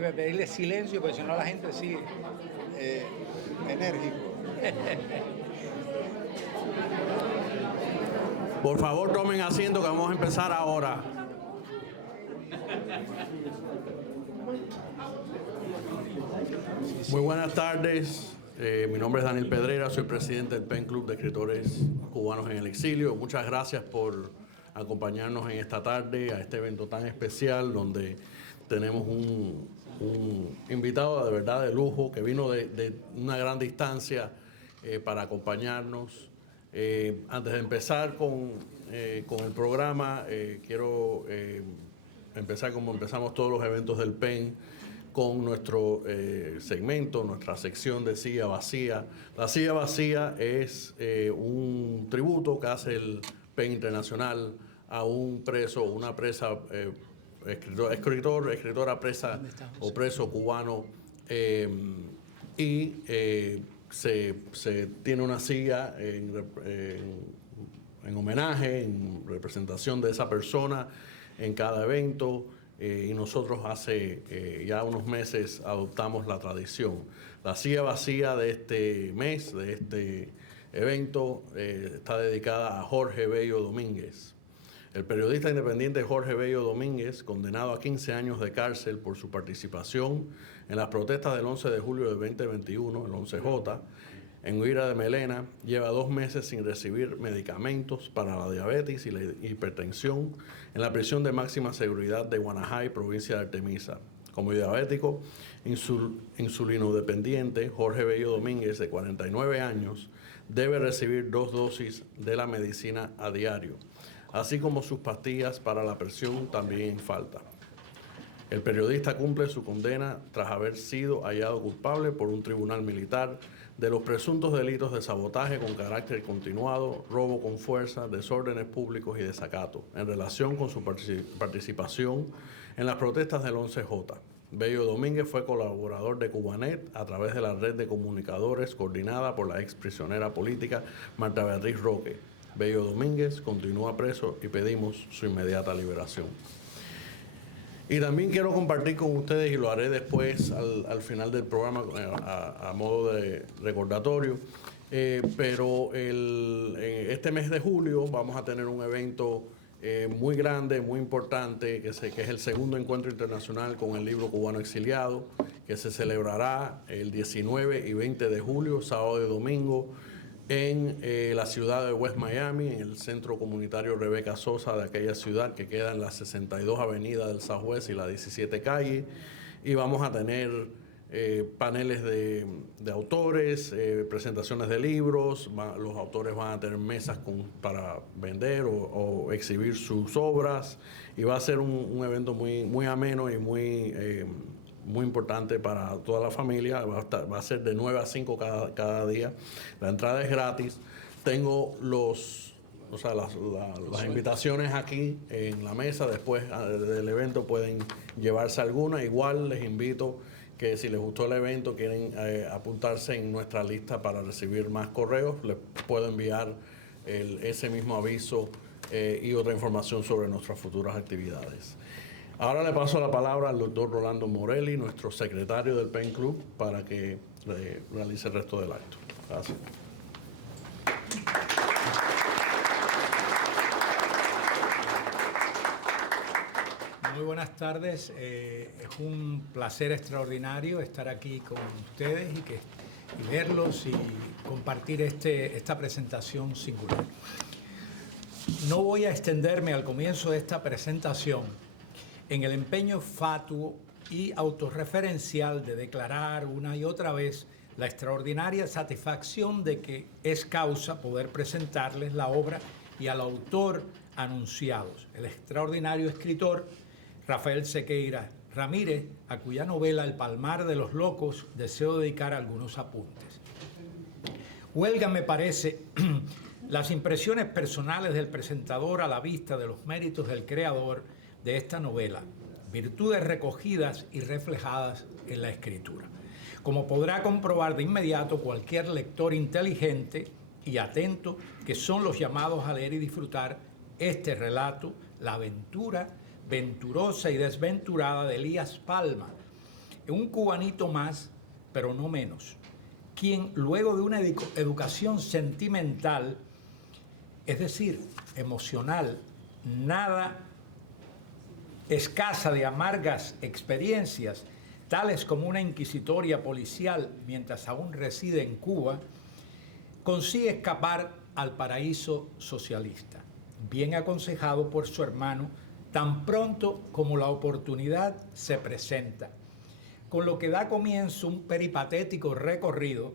que pedirle silencio, porque si no la gente sigue. Enérgico. Por favor, tomen asiento que vamos a empezar ahora. Muy buenas tardes. Mi nombre es Daniel Pedrera, soy presidente del PEN Club de Escritores Cubanos en el Exilio. Muchas gracias por acompañarnos en esta tarde a este evento tan especial donde tenemos un invitado de verdad de lujo que vino de una gran distancia para acompañarnos. Antes de empezar con el programa, quiero empezar como empezamos todos los eventos del PEN, con nuestro segmento, nuestra sección de Silla Vacía. La Silla Vacía es un tributo que hace el PEN Internacional a un preso, una presa, escritora presa o preso cubano, y se tiene una silla en homenaje, en representación de esa persona en cada evento. Y nosotros hace ya unos meses adoptamos la tradición. La silla vacía de este mes, de este evento, está dedicada a Jorge Bello Domínguez. El periodista independiente Jorge Bello Domínguez, condenado a 15 años de cárcel por su participación en las protestas del 11 de julio de 2021, el 11J, en Huira de Melena, lleva 2 meses sin recibir medicamentos para la diabetes y la hipertensión en la prisión de máxima seguridad de Guanajay, provincia de Artemisa. Como diabético insulinodependiente, Jorge Bello Domínguez, de 49 años, debe recibir 2 dosis de la medicina a diario, así como sus pastillas para la presión también en falta. El periodista cumple su condena tras haber sido hallado culpable por un tribunal militar de los presuntos delitos de sabotaje con carácter continuado, robo con fuerza, desórdenes públicos y desacato, en relación con su participación en las protestas del 11J. Bello Domínguez fue colaborador de Cubanet a través de la red de comunicadores coordinada por la ex prisionera política Marta Beatriz Roque. Bello Domínguez continúa preso y pedimos su inmediata liberación. Y también quiero compartir con ustedes, y lo haré después al final del programa a modo de recordatorio, pero este mes de julio vamos a tener un evento muy grande, muy importante, que es el segundo encuentro internacional con el libro cubano exiliado, que se celebrará el 19 y 20 de julio, sábado y domingo, en la ciudad de West Miami, en el centro comunitario Rebeca Sosa de aquella ciudad que queda en la 62 Avenida del Southwest y la 17 Calle. Y vamos a tener paneles de autores, presentaciones de libros, los autores van a tener mesas para vender o exhibir sus obras, y va a ser un evento muy ameno y muy importante para toda la familia. Va a ser de 9 a 5 cada día. La entrada es gratis. Tengo las invitaciones aquí en la mesa. Después del evento pueden llevarse alguna. Igual les invito que si les gustó el evento, quieren apuntarse en nuestra lista para recibir más correos, les puedo enviar ese mismo aviso y otra información sobre nuestras futuras actividades. Ahora le paso la palabra al doctor Rolando Morelli, nuestro secretario del PEN Club, para que realice el resto del acto. Gracias. Muy buenas tardes. Es un placer extraordinario estar aquí con ustedes y verlos y compartir esta presentación singular. No voy a extenderme al comienzo de esta presentación en el empeño fatuo y autorreferencial de declarar una y otra vez la extraordinaria satisfacción de que es causa poder presentarles la obra y al autor anunciados, el extraordinario escritor Rafael Sequeira Ramírez, a cuya novela El Palmar de los Locos deseo dedicar algunos apuntes. Huelga, me parece, las impresiones personales del presentador a la vista de los méritos del creador de esta novela, virtudes recogidas y reflejadas en la escritura. Como podrá comprobar de inmediato cualquier lector inteligente y atento, que son los llamados a leer y disfrutar este relato, la aventura venturosa y desventurada de Elías Palma, un cubanito más, pero no menos, quien luego de una educación sentimental, es decir, emocional, nada escasa de amargas experiencias, tales como una inquisitoria policial mientras aún reside en Cuba, consigue escapar al paraíso socialista, bien aconsejado por su hermano, tan pronto como la oportunidad se presenta, con lo que da comienzo un peripatético recorrido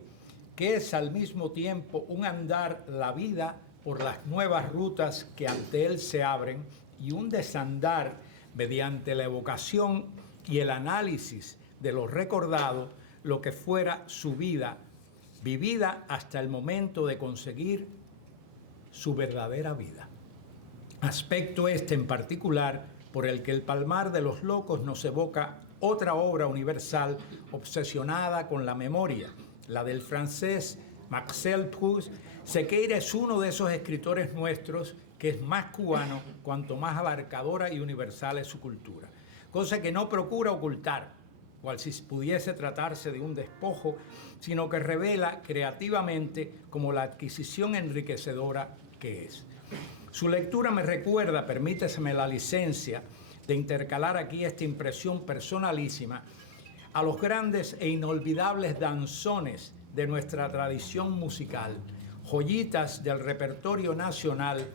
que es al mismo tiempo un andar la vida por las nuevas rutas que ante él se abren y un desandar mediante la evocación y el análisis de lo recordado, lo que fuera su vida, vivida hasta el momento de conseguir su verdadera vida. Aspecto este en particular por el que el Palmar de los Locos nos evoca otra obra universal obsesionada con la memoria, la del francés Marcel Proust. Sequeira es uno de esos escritores nuestros que es más cubano cuanto más abarcadora y universal es su cultura, cosa que no procura ocultar, cual si pudiese tratarse de un despojo, sino que revela creativamente como la adquisición enriquecedora que es. Su lectura me recuerda, permíteseme la licencia de intercalar aquí esta impresión personalísima, a los grandes e inolvidables danzones de nuestra tradición musical, joyitas del repertorio nacional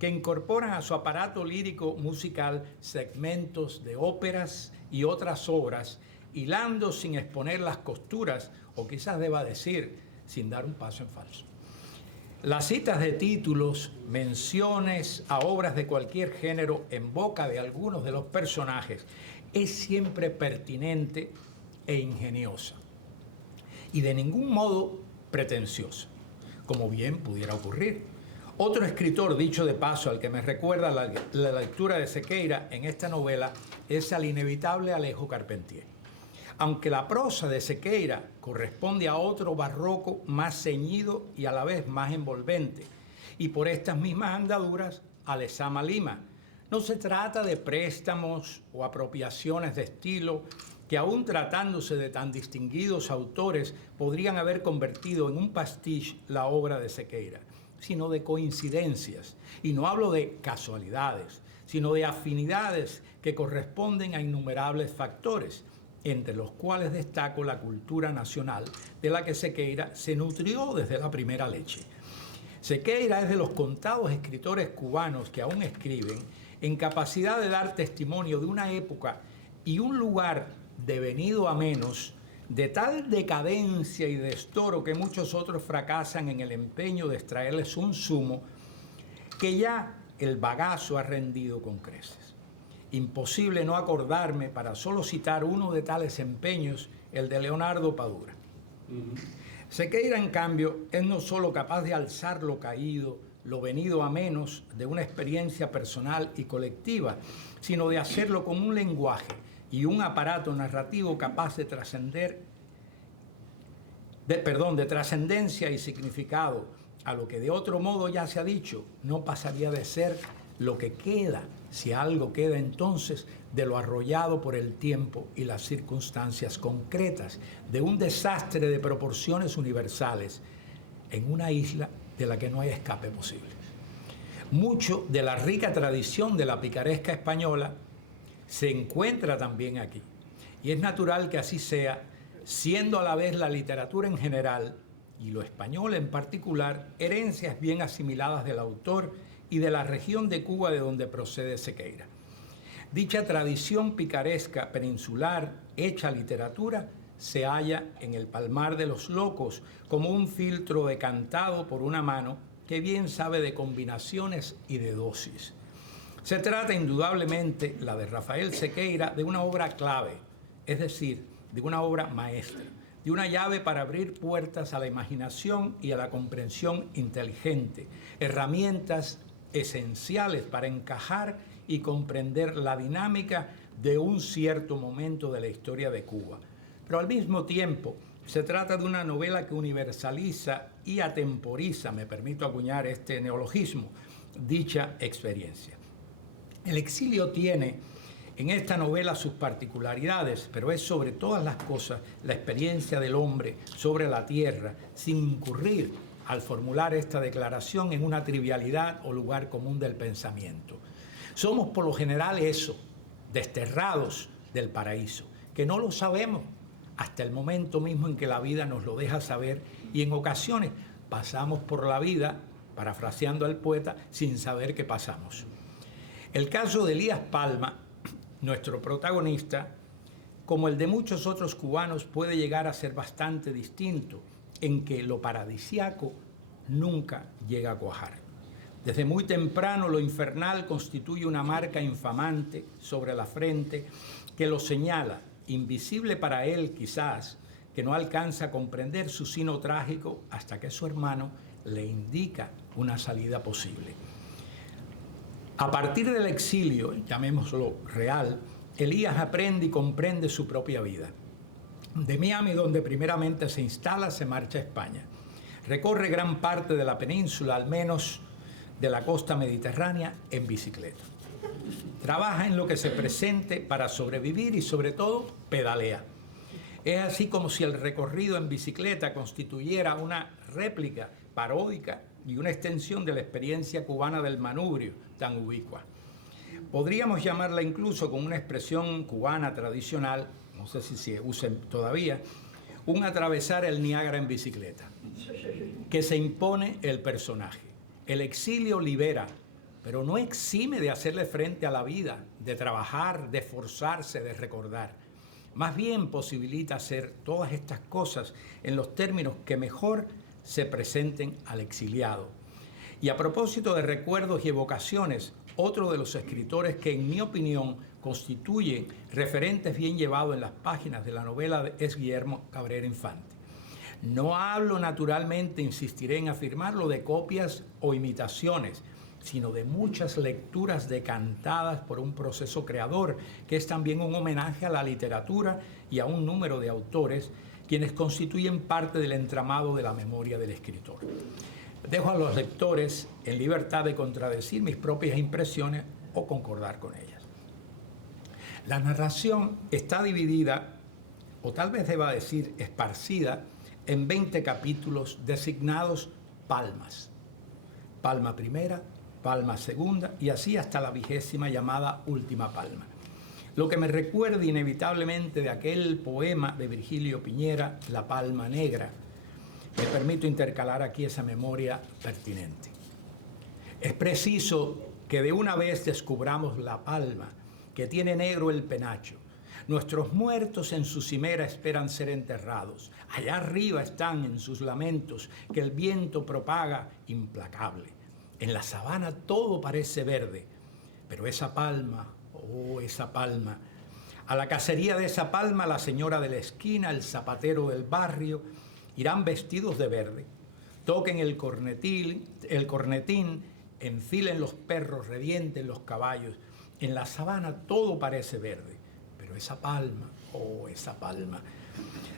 que incorporan a su aparato lírico musical segmentos de óperas y otras obras, hilando sin exponer las costuras, o quizás deba decir, sin dar un paso en falso. Las citas de títulos, menciones a obras de cualquier género en boca de algunos de los personajes es siempre pertinente e ingeniosa, y de ningún modo pretenciosa, como bien pudiera ocurrir. Otro escritor, dicho de paso, al que me recuerda la lectura de Sequeira en esta novela es al inevitable Alejo Carpentier. Aunque la prosa de Sequeira corresponde a otro barroco más ceñido y a la vez más envolvente, y por estas mismas andaduras a Lezama Lima, no se trata de préstamos o apropiaciones de estilo que, aún tratándose de tan distinguidos autores, podrían haber convertido en un pastiche la obra de Sequeira, sino de coincidencias. Y no hablo de casualidades, sino de afinidades que corresponden a innumerables factores, entre los cuales destaco la cultura nacional de la que Sequeira se nutrió desde la primera leche. Sequeira es de los contados escritores cubanos que aún escriben en capacidad de dar testimonio de una época y un lugar devenido a menos, de tal decadencia y destoro que muchos otros fracasan en el empeño de extraerles un zumo que ya el bagazo ha rendido con creces. Imposible no acordarme, para solo citar uno de tales empeños, el de Leonardo Padura. Sequeira, en cambio, es no solo capaz de alzar lo caído, lo venido a menos de una experiencia personal y colectiva, sino de hacerlo con un lenguaje y un aparato narrativo capaz de de trascendencia y significado, a lo que de otro modo ya se ha dicho, no pasaría de ser lo que queda, si algo queda entonces, de lo arrollado por el tiempo y las circunstancias concretas, de un desastre de proporciones universales, en una isla de la que no hay escape posible. Mucho de la rica tradición de la picaresca española se encuentra también aquí, y es natural que así sea, siendo a la vez la literatura en general y lo español en particular herencias bien asimiladas del autor y de la región de Cuba de donde procede Sequeira. Dicha tradición picaresca peninsular hecha literatura se halla en el Palmar de los Locos como un filtro decantado por una mano que bien sabe de combinaciones y de dosis. Se trata indudablemente, la de Rafael Sequeira, de una obra clave, es decir, de una obra maestra, de una llave para abrir puertas a la imaginación y a la comprensión inteligente, herramientas esenciales para encajar y comprender la dinámica de un cierto momento de la historia de Cuba. Pero al mismo tiempo se trata de una novela que universaliza y atemporiza, me permito acuñar este neologismo, dicha experiencia. El exilio tiene en esta novela sus particularidades, pero es sobre todas las cosas la experiencia del hombre sobre la tierra, sin incurrir al formular esta declaración en una trivialidad o lugar común del pensamiento. Somos por lo general eso, desterrados del paraíso, que no lo sabemos hasta el momento mismo en que la vida nos lo deja saber, y en ocasiones pasamos por la vida, parafraseando al poeta, sin saber que pasamos. El caso de Elías Palma, nuestro protagonista, como el de muchos otros cubanos, puede llegar a ser bastante distinto, en que lo paradisíaco nunca llega a cuajar. Desde muy temprano lo infernal constituye una marca infamante sobre la frente que lo señala, invisible para él quizás, que no alcanza a comprender su sino trágico hasta que su hermano le indica una salida posible. A partir del exilio, llamémoslo real, Elías aprende y comprende su propia vida. De Miami, donde primeramente se instala, se marcha a España. Recorre gran parte de la península, al menos de la costa mediterránea, en bicicleta. Trabaja en lo que se presente para sobrevivir y, sobre todo, pedalea. Es así como si el recorrido en bicicleta constituyera una réplica paródica y una extensión de la experiencia cubana del manubrio, tan ubicua. Podríamos llamarla incluso con una expresión cubana tradicional, no sé si se usen todavía, un atravesar el Niágara en bicicleta, que se impone el personaje. El exilio libera, pero no exime de hacerle frente a la vida, de trabajar, de esforzarse, de recordar. Más bien posibilita hacer todas estas cosas en los términos que mejor se presenten al exiliado. Y a propósito de recuerdos y evocaciones, otro de los escritores que, en mi opinión, constituyen referentes bien llevados en las páginas de la novela es Guillermo Cabrera Infante. No hablo naturalmente, insistiré en afirmarlo, de copias o imitaciones, sino de muchas lecturas decantadas por un proceso creador, que es también un homenaje a la literatura y a un número de autores quienes constituyen parte del entramado de la memoria del escritor. Dejo a los lectores en libertad de contradecir mis propias impresiones o concordar con ellas. La narración está dividida, o tal vez deba decir esparcida, en 20 capítulos designados palmas. Palma primera, palma segunda y así hasta la 20ª llamada última palma. Lo que me recuerda inevitablemente de aquel poema de Virgilio Piñera, La Palma Negra. Me permito intercalar aquí esa memoria pertinente. Es preciso que de una vez descubramos la palma, que tiene negro el penacho. Nuestros muertos en su cimera esperan ser enterrados. Allá arriba están en sus lamentos, que el viento propaga implacable. En la sabana todo parece verde, pero esa palma, oh, esa palma. A la cacería de esa palma, la señora de la esquina, el zapatero del barrio, irán vestidos de verde. Toquen el cornetín, enfilen los perros, revienten los caballos. En la sabana todo parece verde, pero esa palma, oh, esa palma.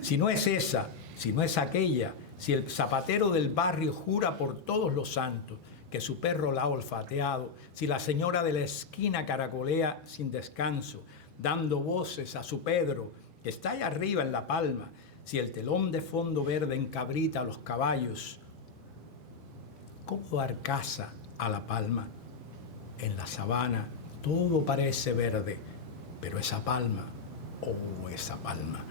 Si no es esa, si no es aquella, si el zapatero del barrio jura por todos los santos que su perro la ha olfateado, si la señora de la esquina caracolea sin descanso, dando voces a su Pedro, que está allá arriba en la palma, si el telón de fondo verde encabrita a los caballos, ¿cómo dar caza a la palma? En la sabana todo parece verde, pero esa palma, oh, esa palma.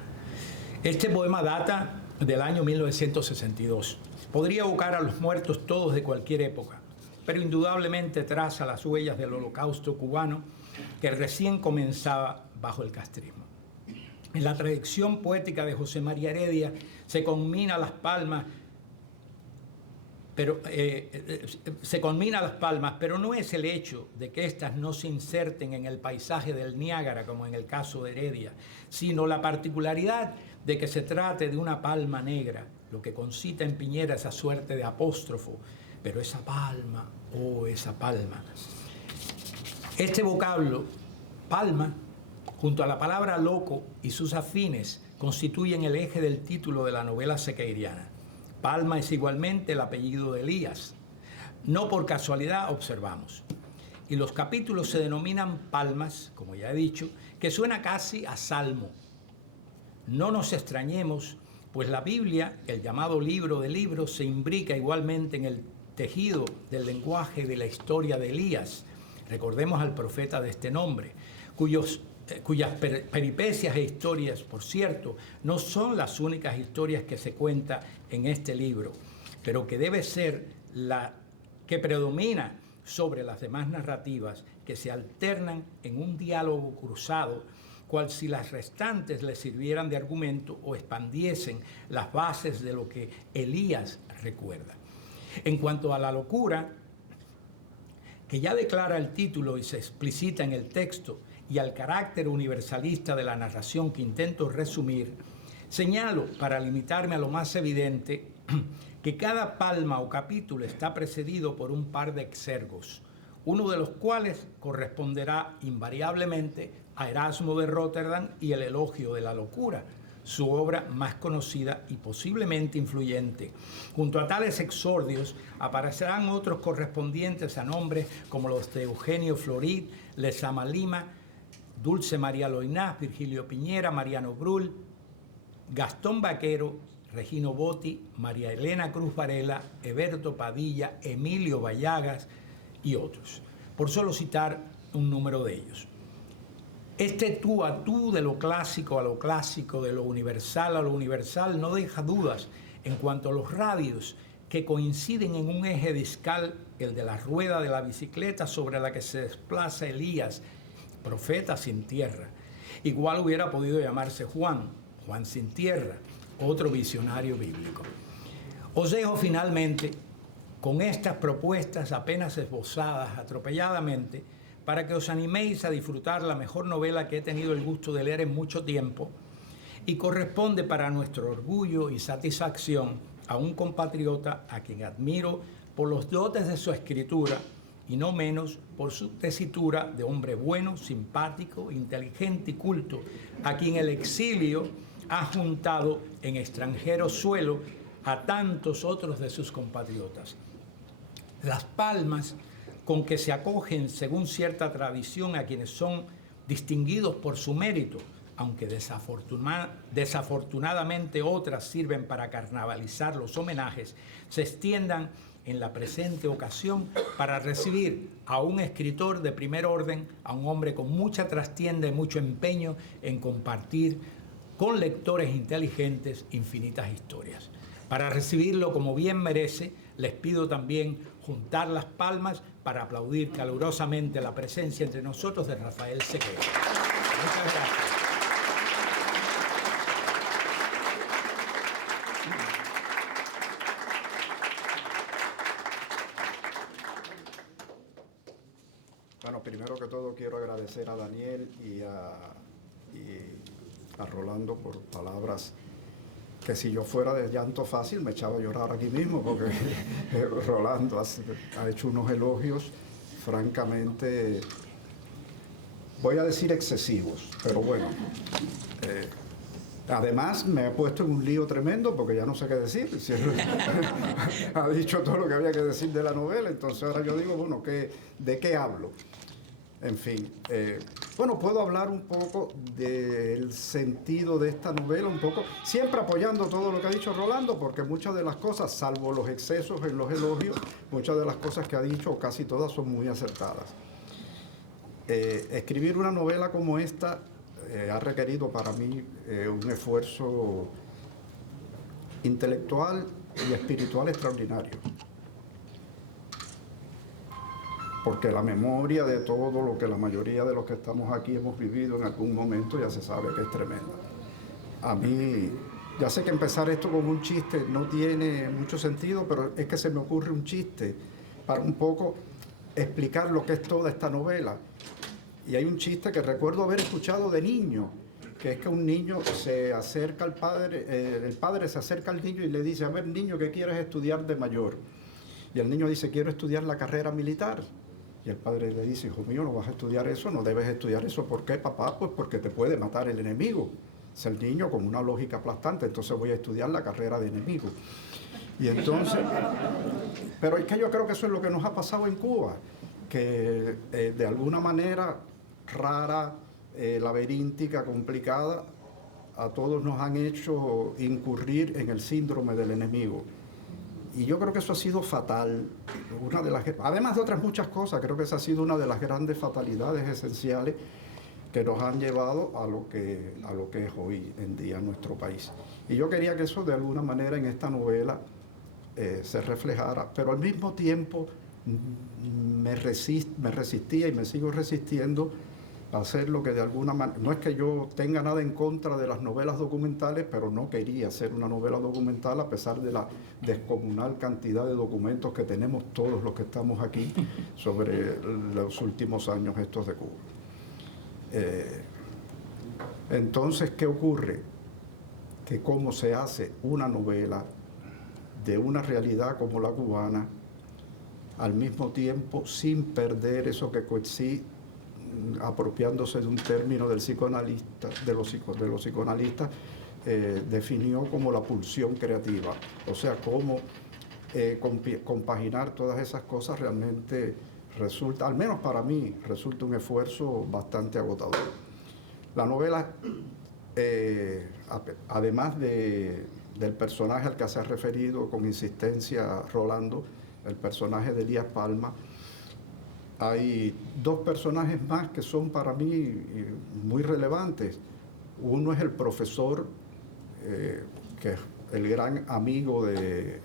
Este poema data del año 1962. Podría evocar a los muertos todos de cualquier época, pero indudablemente traza las huellas del holocausto cubano que recién comenzaba bajo el castrismo. En la tradición poética de José María Heredia se conmina las palmas, pero no es el hecho de que éstas no se inserten en el paisaje del Niágara, como en el caso de Heredia, sino la particularidad de que se trate de una palma negra, lo que concita en Piñera esa suerte de apóstrofo, pero esa palma, oh, esa palma. Este vocablo, palma, junto a la palabra loco y sus afines, constituyen el eje del título de la novela sequeiriana. Palma es igualmente el apellido de Elías. No por casualidad observamos y los capítulos se denominan palmas, como ya he dicho, que suena casi a salmo. No nos extrañemos, pues la Biblia, el llamado libro de libros, se imbrica igualmente en el tejido del lenguaje de la historia de Elías. Recordemos al profeta de este nombre, cuyas peripecias e historias, por cierto, no son las únicas historias que se cuentan en este libro, pero que debe ser la que predomina sobre las demás narrativas que se alternan en un diálogo cruzado, cual si las restantes le sirvieran de argumento o expandiesen las bases de lo que Elías recuerda. En cuanto a la locura, que ya declara el título y se explicita en el texto, y al carácter universalista de la narración que intento resumir, señalo, para limitarme a lo más evidente, que cada palma o capítulo está precedido por un par de exergos, uno de los cuales corresponderá invariablemente a Erasmo de Róterdam y el Elogio de la Locura, su obra más conocida y posiblemente influyente. Junto a tales exordios aparecerán otros correspondientes a nombres como los de Eugenio Florid, Lezama Lima, Dulce María Loinás, Virgilio Piñera, Mariano Brull, Gastón Vaquero, Regino Botti, María Elena Cruz Varela, Eberto Padilla, Emilio Vallagas y otros, por solo citar un número de ellos. Este tú a tú de lo clásico a lo clásico, de lo universal a lo universal, no deja dudas en cuanto a los radios que coinciden en un eje discal, el de la rueda de la bicicleta sobre la que se desplaza Elías, profeta sin tierra. Igual hubiera podido llamarse Juan sin tierra, otro visionario bíblico. Os dejo finalmente con estas propuestas apenas esbozadas atropelladamente para que os animéis a disfrutar la mejor novela que he tenido el gusto de leer en mucho tiempo y corresponde para nuestro orgullo y satisfacción a un compatriota a quien admiro por los dotes de su escritura y no menos por su tesitura de hombre bueno, simpático, inteligente y culto, a quien el exilio ha juntado en extranjero suelo a tantos otros de sus compatriotas. Las palmas con que se acogen, según cierta tradición, a quienes son distinguidos por su mérito, aunque desafortunadamente otras sirven para carnavalizar los homenajes, se extiendan en la presente ocasión para recibir a un escritor de primer orden, a un hombre con mucha trastienda y mucho empeño en compartir con lectores inteligentes infinitas historias. Para recibirlo como bien merece, les pido también juntar las palmas para aplaudir calurosamente la presencia entre nosotros de Rafael Sequeira. Muchas gracias. Bueno, primero que todo quiero agradecer a Daniel y a Rolando por palabras que si yo fuera de llanto fácil me echaba a llorar aquí mismo, porque Rolando ha hecho unos elogios francamente, voy a decir excesivos, pero bueno. Además me he puesto en un lío tremendo porque ya no sé qué decir. Ha dicho todo lo que había que decir de la novela, entonces ahora yo digo, bueno, ¿de qué hablo? En fin, bueno, puedo hablar un poco del sentido de esta novela, un poco, siempre apoyando todo lo que ha dicho Rolando, porque muchas de las cosas, salvo los excesos en los elogios, muchas de las cosas que ha dicho, o casi todas, son muy acertadas. Escribir una novela como esta ha requerido para mí un esfuerzo intelectual y espiritual extraordinario. Porque la memoria de todo lo que la mayoría de los que estamos aquí hemos vivido en algún momento ya se sabe que es tremenda. A mí, ya sé que empezar esto con un chiste no tiene mucho sentido, pero es que se me ocurre un chiste para un poco explicar lo que es toda esta novela. Y hay un chiste que recuerdo haber escuchado de niño, que es que un niño se acerca al padre, el padre se acerca al niño y le dice, a ver, niño, ¿qué quieres estudiar de mayor? Y el niño dice, quiero estudiar la carrera militar. Y el padre le dice, hijo mío, no vas a estudiar eso, no debes estudiar eso. ¿Por qué, papá? Pues porque te puede matar el enemigo. Es el niño con una lógica aplastante, entonces voy a estudiar la carrera de enemigo. Y entonces, pero es que yo creo que eso es lo que nos ha pasado en Cuba. que de alguna manera rara, laberíntica, complicada, a todos nos han hecho incurrir en el síndrome del enemigo. Y yo creo que eso ha sido fatal. Además de otras muchas cosas, creo que esa ha sido una de las grandes fatalidades esenciales que nos han llevado a lo que es hoy en día nuestro país. Y yo quería que eso de alguna manera en esta novela se reflejara, pero al mismo tiempo me resistía y me sigo resistiendo a hacer lo que de alguna manera... No es que yo tenga nada en contra de las novelas documentales, pero no quería hacer una novela documental a pesar de la descomunal cantidad de documentos que tenemos todos los que estamos aquí sobre los últimos años estos de Cuba. Entonces, ¿qué ocurre? Que cómo se hace una novela de una realidad como la cubana, al mismo tiempo sin perder eso que Coetzee, apropiándose de un término del psicoanalista, de los psicoanalistas, definió como la pulsión creativa. O sea, cómo compaginar todas esas cosas realmente resulta, al menos para mí, resulta un esfuerzo bastante agotador. La novela, además del personaje al que se ha referido con insistencia Rolando, el personaje de Elías Palma, hay dos personajes más que son para mí muy relevantes. Uno es el profesor, que es el gran amigo el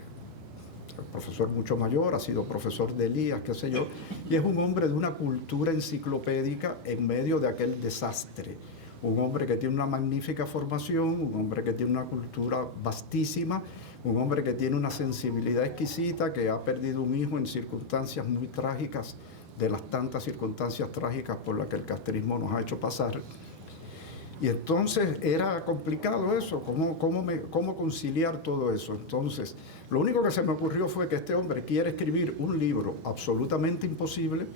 profesor mucho mayor, ha sido profesor de Elías, qué sé yo, y es un hombre de una cultura enciclopédica en medio de aquel desastre. Un hombre que tiene una magnífica formación, un hombre que tiene una cultura vastísima, un hombre que tiene una sensibilidad exquisita, que ha perdido un hijo en circunstancias muy trágicas, de las tantas circunstancias trágicas por las que el castrismo nos ha hecho pasar. Y entonces era complicado eso, cómo conciliar todo eso. Entonces, lo único que se me ocurrió fue que este hombre quiere escribir un libro absolutamente imposible,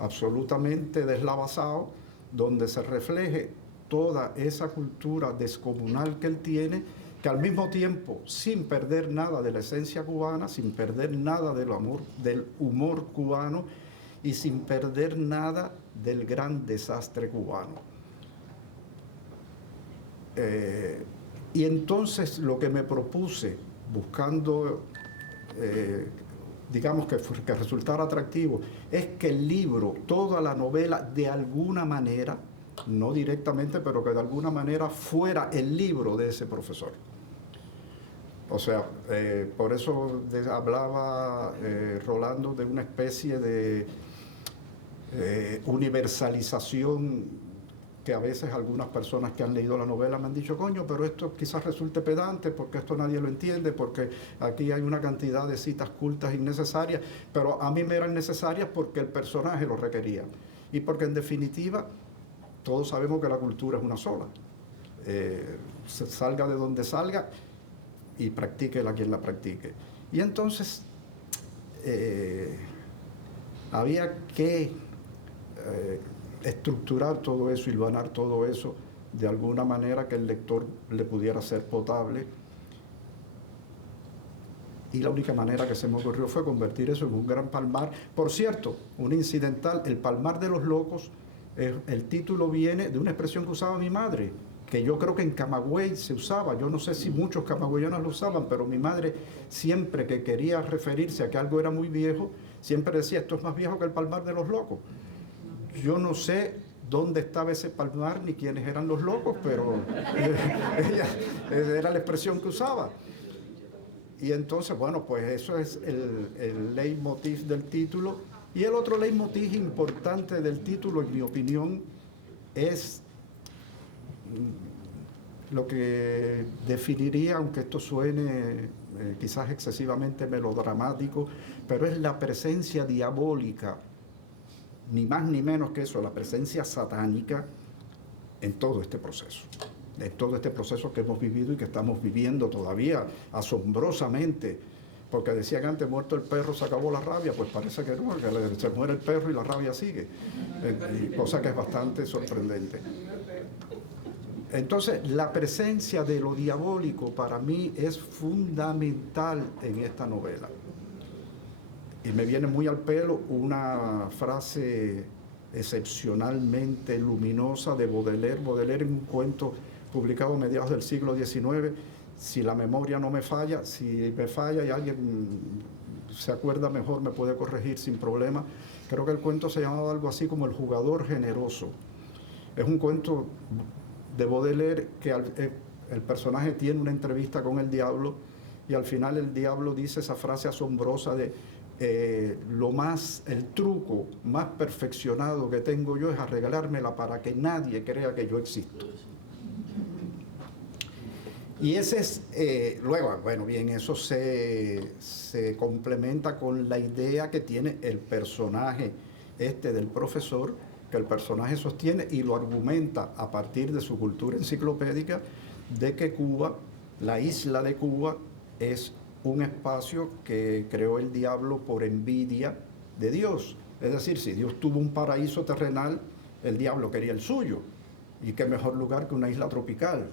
absolutamente deslavazado, donde se refleje toda esa cultura descomunal que él tiene, que al mismo tiempo, sin perder nada de la esencia cubana, sin perder nada del humor cubano y sin perder nada del gran desastre cubano. Y entonces lo que me propuse, buscando, digamos, que resultara atractivo, es que el libro, toda la novela, de alguna manera, no directamente, pero que de alguna manera fuera el libro de ese profesor. O sea, por eso hablaba Rolando de una especie de universalización, que a veces algunas personas que han leído la novela me han dicho, coño, pero esto quizás resulte pedante, porque esto nadie lo entiende, porque aquí hay una cantidad de citas cultas innecesarias, pero a mí me eran necesarias porque el personaje lo requería. Y porque en definitiva, todos sabemos que la cultura es una sola. Salga de donde salga y practíquela quien la practique. Y entonces había que estructurar todo eso, hilvanar todo eso de alguna manera que el lector le pudiera ser potable. Y la única manera que se me ocurrió fue convertir eso en un gran palmar. Por cierto, un incidental, el Palmar de los Locos, el título viene de una expresión que usaba mi madre, que yo creo que en Camagüey se usaba. Yo no sé si muchos camagüeyanos lo usaban, pero mi madre, siempre que quería referirse a que algo era muy viejo, siempre decía, esto es más viejo que el Palmar de los Locos. Yo no sé dónde estaba ese palmar ni quiénes eran los locos, pero ella era la expresión que usaba. Y entonces, bueno, pues eso es el leitmotiv del título. Y el otro leitmotiv importante del título, en mi opinión, es lo que definiría, aunque esto suene quizás excesivamente melodramático, pero es la presencia diabólica, ni más ni menos que eso, la presencia satánica en todo este proceso. En todo este proceso que hemos vivido y que estamos viviendo todavía asombrosamente. Porque decían antes, muerto el perro se acabó la rabia, pues parece que no, que se muere el perro y la rabia sigue. Cosa que es bastante sorprendente. Entonces, la presencia de lo diabólico para mí es fundamental en esta novela. Y me viene muy al pelo una frase excepcionalmente luminosa de Baudelaire. Baudelaire, en un cuento publicado a mediados del siglo XIX, si la memoria no me falla, si me falla y alguien se acuerda mejor me puede corregir sin problema. Creo que el cuento se llamaba algo así como El jugador generoso. Es un cuento de Baudelaire que el personaje tiene una entrevista con el diablo y al final el diablo dice esa frase asombrosa de el truco más perfeccionado que tengo yo es arreglármela para que nadie crea que yo existo. Y ese es, luego, bueno, bien, eso se complementa con la idea que tiene el personaje del profesor, que el personaje sostiene y lo argumenta a partir de su cultura enciclopédica, de que Cuba, la isla de Cuba, es un espacio que creó el diablo por envidia de Dios. Es decir, si Dios tuvo un paraíso terrenal, el diablo quería el suyo. Y qué mejor lugar que una isla tropical,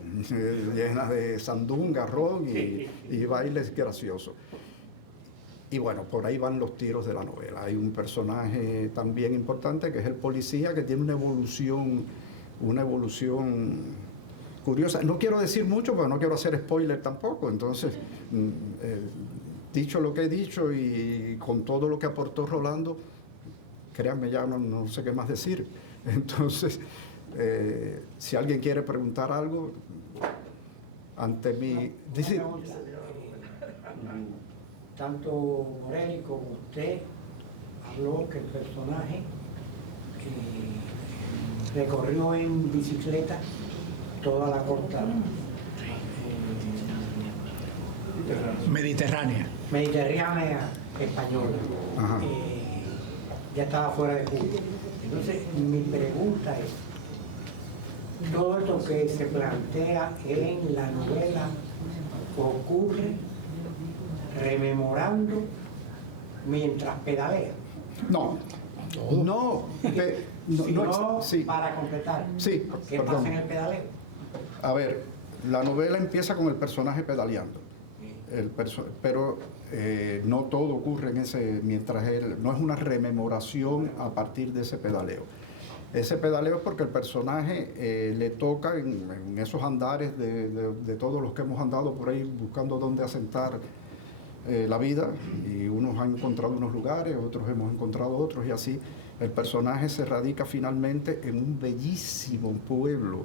llena de sandunga, ron y bailes graciosos. Y bueno, por ahí van los tiros de la novela. Hay un personaje también importante que es el policía, que tiene una evolución curiosa. No quiero decir mucho, pero no quiero hacer spoiler tampoco. Entonces, dicho lo que he dicho y con todo lo que aportó Rolando, créanme, ya no sé qué más decir. Entonces, si alguien quiere preguntar algo, ante mí... Dice, tanto Morelli como usted habló que el personaje recorrió en bicicleta toda la costa Mediterránea española. Ya estaba fuera de Cuba. Entonces, mi pregunta es, todo esto que se plantea en la novela ocurre rememorando mientras pedalea. No, sí. Para completar, Sí, ¿qué perdón. pasa en el pedaleo? A ver, la novela empieza con el personaje pedaleando, pero no todo ocurre mientras él, no es una rememoración a partir de ese pedaleo. Ese pedaleo es porque el personaje le toca en esos andares de todos los que hemos andado por ahí buscando dónde asentar la vida, y unos han encontrado unos lugares, otros hemos encontrado otros, y así el personaje se radica finalmente en un bellísimo pueblo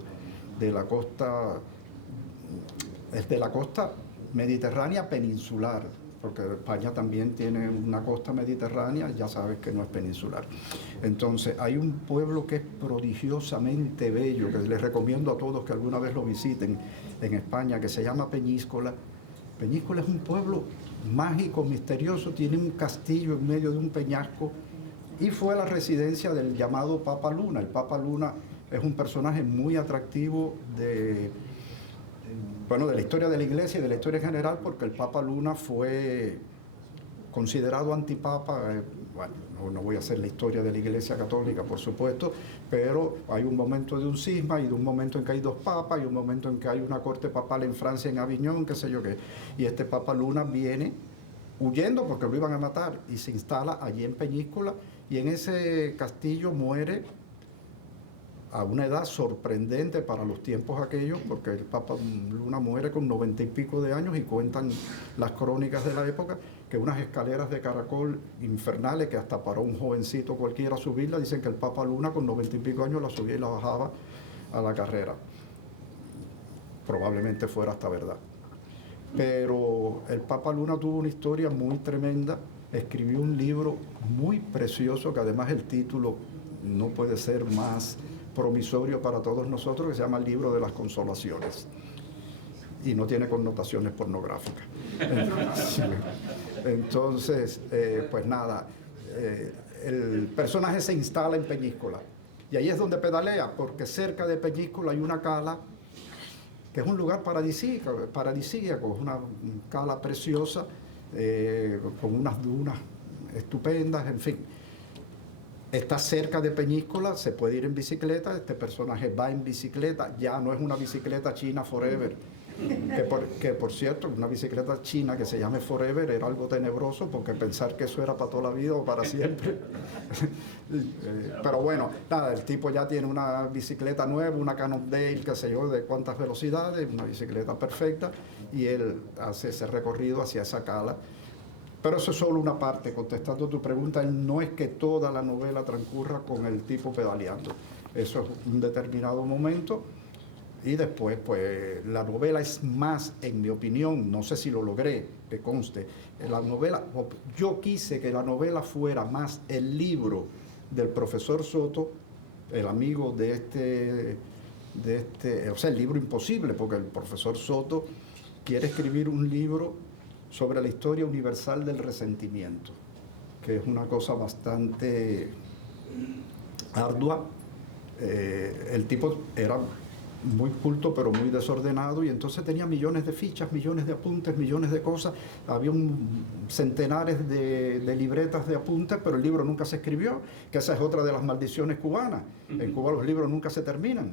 de la costa mediterránea peninsular, porque España también tiene una costa mediterránea, ya sabes que no es peninsular. Entonces hay un pueblo que es prodigiosamente bello, que les recomiendo a todos que alguna vez lo visiten en España, que se llama Peñíscola. Peñíscola es un pueblo mágico, misterioso, tiene un castillo en medio de un peñasco y fue la residencia del llamado Papa Luna. El Papa Luna es un personaje muy atractivo de la historia de la Iglesia y de la historia en general, porque el Papa Luna fue considerado antipapa. No voy a hacer la historia de la Iglesia Católica, por supuesto, pero hay un momento de un cisma y de un momento en que hay dos papas y un momento en que hay una corte papal en Francia, en Aviñón, qué sé yo qué. Y este Papa Luna viene huyendo porque lo iban a matar y se instala allí en Peñíscola, y en ese castillo muere a una edad sorprendente para los tiempos aquellos, porque el Papa Luna muere con 90 y pico de años, y cuentan las crónicas de la época que unas escaleras de caracol infernales que hasta para un jovencito cualquiera subirla, dicen que el Papa Luna con 90 y pico años la subía y la bajaba a la carrera. Probablemente fuera hasta verdad. Pero el Papa Luna tuvo una historia muy tremenda, escribió un libro muy precioso, que además el título no puede ser más promisorio para todos nosotros, que se llama El Libro de las Consolaciones, y no tiene connotaciones pornográficas. Entonces, pues nada, el personaje se instala en Peñíscola, y ahí es donde pedalea, porque cerca de Peñíscola hay una cala que es un lugar paradisíaco, es una cala preciosa, con unas dunas estupendas, en fin. Está cerca de Peñíscola, se puede ir en bicicleta, este personaje va en bicicleta, ya no es una bicicleta China Forever, Que por cierto, una bicicleta china que se llame Forever era algo tenebroso, porque pensar que eso era para toda la vida o para siempre. Pero bueno, nada, el tipo ya tiene una bicicleta nueva, una Cannondale, qué sé yo, de cuántas velocidades, una bicicleta perfecta, y él hace ese recorrido hacia esa cala. Pero eso es solo una parte. Contestando tu pregunta, no es que toda la novela transcurra con el tipo pedaleando. Eso es un determinado momento. Y después, pues, la novela es más, en mi opinión, no sé si lo logré, que conste, la novela, yo quise que la novela fuera más el libro del profesor Soto, el amigo de o sea, el libro imposible, porque el profesor Soto quiere escribir un libro sobre la historia universal del resentimiento, que es una cosa bastante ardua. El tipo era muy culto, pero muy desordenado, y entonces tenía millones de fichas, millones de apuntes, millones de cosas. Había centenares de libretas de apuntes, pero el libro nunca se escribió, que esa es otra de las maldiciones cubanas. En Cuba los libros nunca se terminan.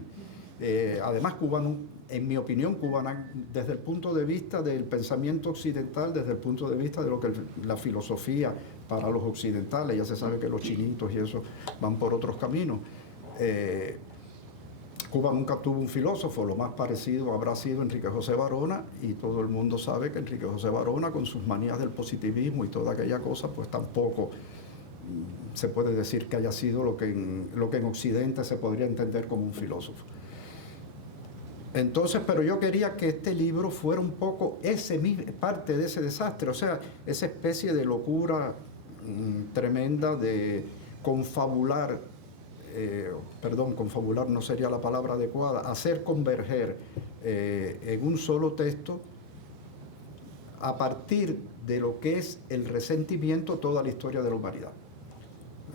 Además, Cuba, en mi opinión, Cuba, desde el punto de vista del pensamiento occidental, desde el punto de vista de lo que la filosofía para los occidentales, ya se sabe que los chinitos y eso van por otros caminos. Cuba nunca tuvo un filósofo, lo más parecido habrá sido Enrique José Varona, y todo el mundo sabe que Enrique José Varona, con sus manías del positivismo y toda aquella cosa, pues tampoco se puede decir que haya sido lo que en Occidente se podría entender como un filósofo. Entonces, pero yo quería que este libro fuera un poco parte de ese desastre, o sea, esa especie de locura tremenda de confabular, confabular no sería la palabra adecuada, hacer converger en un solo texto, a partir de lo que es el resentimiento, toda la historia de la humanidad.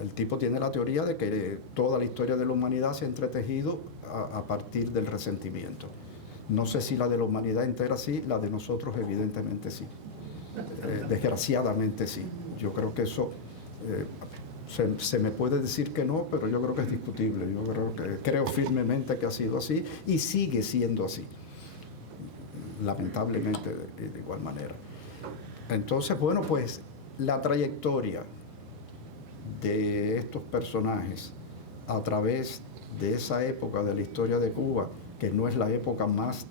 El tipo tiene la teoría de que toda la historia de la humanidad se ha entretejido a partir del resentimiento. No sé si la de la humanidad entera sí, la de nosotros evidentemente sí. Desgraciadamente sí. Yo creo que eso se me puede decir que no, pero yo creo que es discutible. Yo creo firmemente que ha sido así y sigue siendo así, lamentablemente de igual manera. Entonces, bueno, pues la trayectoria de estos personajes a través de esa época de la historia de Cuba, que no es la época más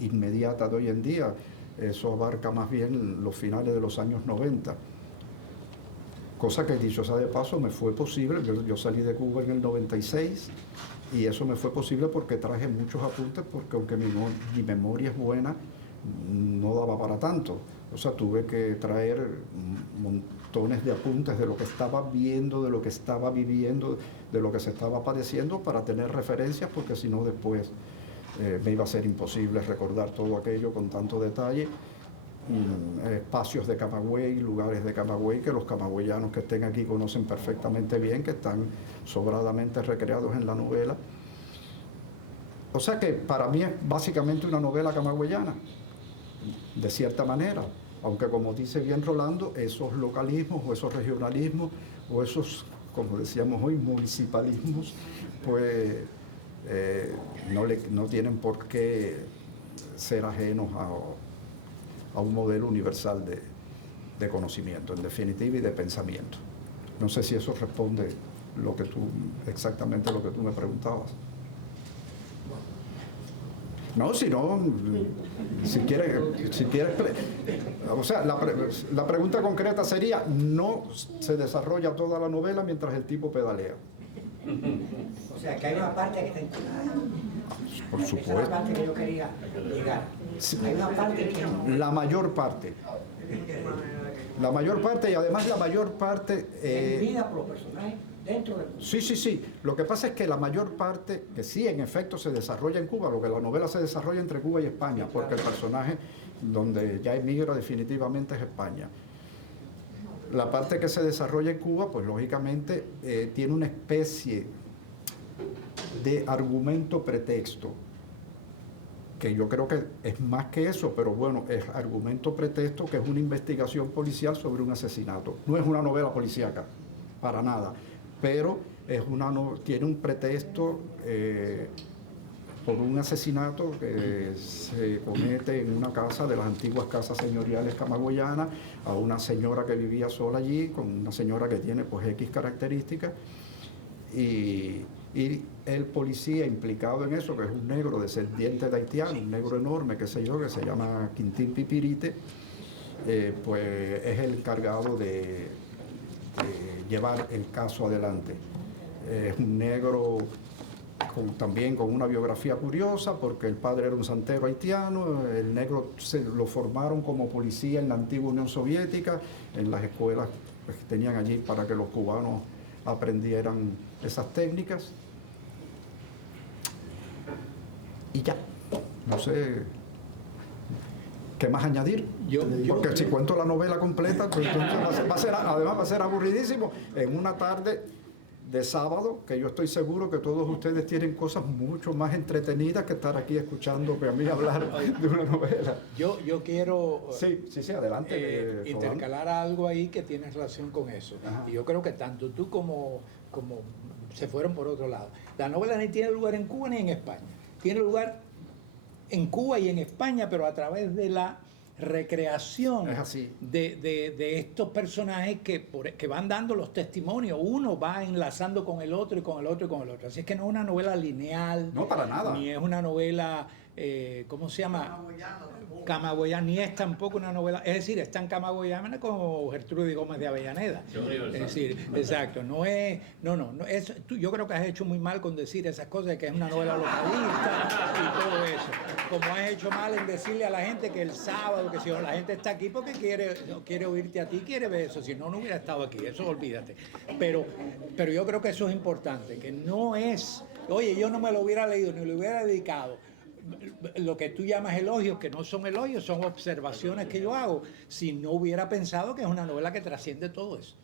inmediata de hoy en día, eso abarca más bien los finales de los años 90, cosa que, dicho sea de paso, me fue posible. Yo salí de Cuba en el 96 y eso me fue posible porque traje muchos apuntes, porque aunque mi memoria es buena, no daba para tanto. O sea, tuve que traer montones de apuntes de lo que estaba viendo, de lo que estaba viviendo, de lo que se estaba padeciendo, para tener referencias, porque si no después me iba a ser imposible recordar todo aquello con tanto detalle. Espacios de Camagüey, lugares de Camagüey que los camagüeyanos que estén aquí conocen perfectamente bien, que están sobradamente recreados en la novela. O sea que para mí es básicamente una novela camagüeyana, de cierta manera, aunque, como dice bien Rolando, esos localismos o esos regionalismos o esos, como decíamos hoy, municipalismos, pues no tienen por qué ser ajenos a un modelo universal de conocimiento, en definitiva, y de pensamiento. No sé si eso responde exactamente lo que tú me preguntabas. No, si quieres, o sea, la pregunta concreta sería: no se desarrolla toda la novela mientras el tipo pedalea. O sea, que hay una parte que está inclinada. Por supuesto. Esa es la parte que yo quería llegar. Hay una parte que no. La mayor parte. La mayor parte, y además la mayor parte... vivida por los personajes dentro del mundo. Sí. Lo que pasa es que la mayor parte, que sí, en efecto, se desarrolla en Cuba, lo que la novela se desarrolla entre Cuba y España, porque el personaje donde ya emigra definitivamente es España. La parte que se desarrolla en Cuba, pues lógicamente tiene una especie de argumento pretexto, que yo creo que es más que eso, pero bueno, es argumento pretexto, que es una investigación policial sobre un asesinato. No es una novela policíaca, para nada, pero tiene un pretexto por un asesinato que se comete en una casa de las antiguas casas señoriales camagüeyanas a una señora que vivía sola allí, con una señora que tiene pues X características, y el policía implicado en eso, que es un negro descendiente de haitiano, un negro enorme, qué sé yo, que se llama Quintín Pipirite, pues es el encargado de llevar el caso adelante. Es un negro también con una biografía curiosa, porque el padre era un santero haitiano. El negro lo formaron como policía en la antigua Unión Soviética, en las escuelas que tenían allí para que los cubanos aprendieran esas técnicas. Y ya, no sé qué más añadir, porque si cuento la novela completa, pues entonces además va a ser aburridísimo en una tarde de sábado, que yo estoy seguro que todos ustedes tienen cosas mucho más entretenidas que estar aquí escuchándome a mí hablar de una novela. Yo quiero Sí, adelante. intercalar algo ahí que tiene relación con eso. Ajá. Y yo creo que tanto tú como se fueron por otro lado. La novela ni tiene lugar en Cuba ni en España. Tiene lugar en Cuba y en España, pero a través de la recreación Es así. de estos personajes que van dando los testimonios. Uno va enlazando con el otro y con el otro y con el otro. Así es que no es una novela lineal. No, para nada. Ni es una novela, ¿cómo se llama? Camagüeyana, ni es tampoco una novela. Es decir, es tan camagüeyana como Gertrudis Gómez de Avellaneda. Es decir, exacto. No es. No. Yo creo que has hecho muy mal con decir esas cosas, de que es una novela localista y todo eso. Como has hecho mal en decirle a la gente que el sábado, que si la gente está aquí porque quiere oírte a ti, quiere ver eso. Si no, no hubiera estado aquí. Eso olvídate. Pero yo creo que eso es importante, que no es. Oye, yo no me lo hubiera leído ni lo hubiera dedicado. Lo que tú llamas elogios, que no son elogios, son observaciones que yo hago, si no hubiera pensado que es una novela que trasciende todo eso.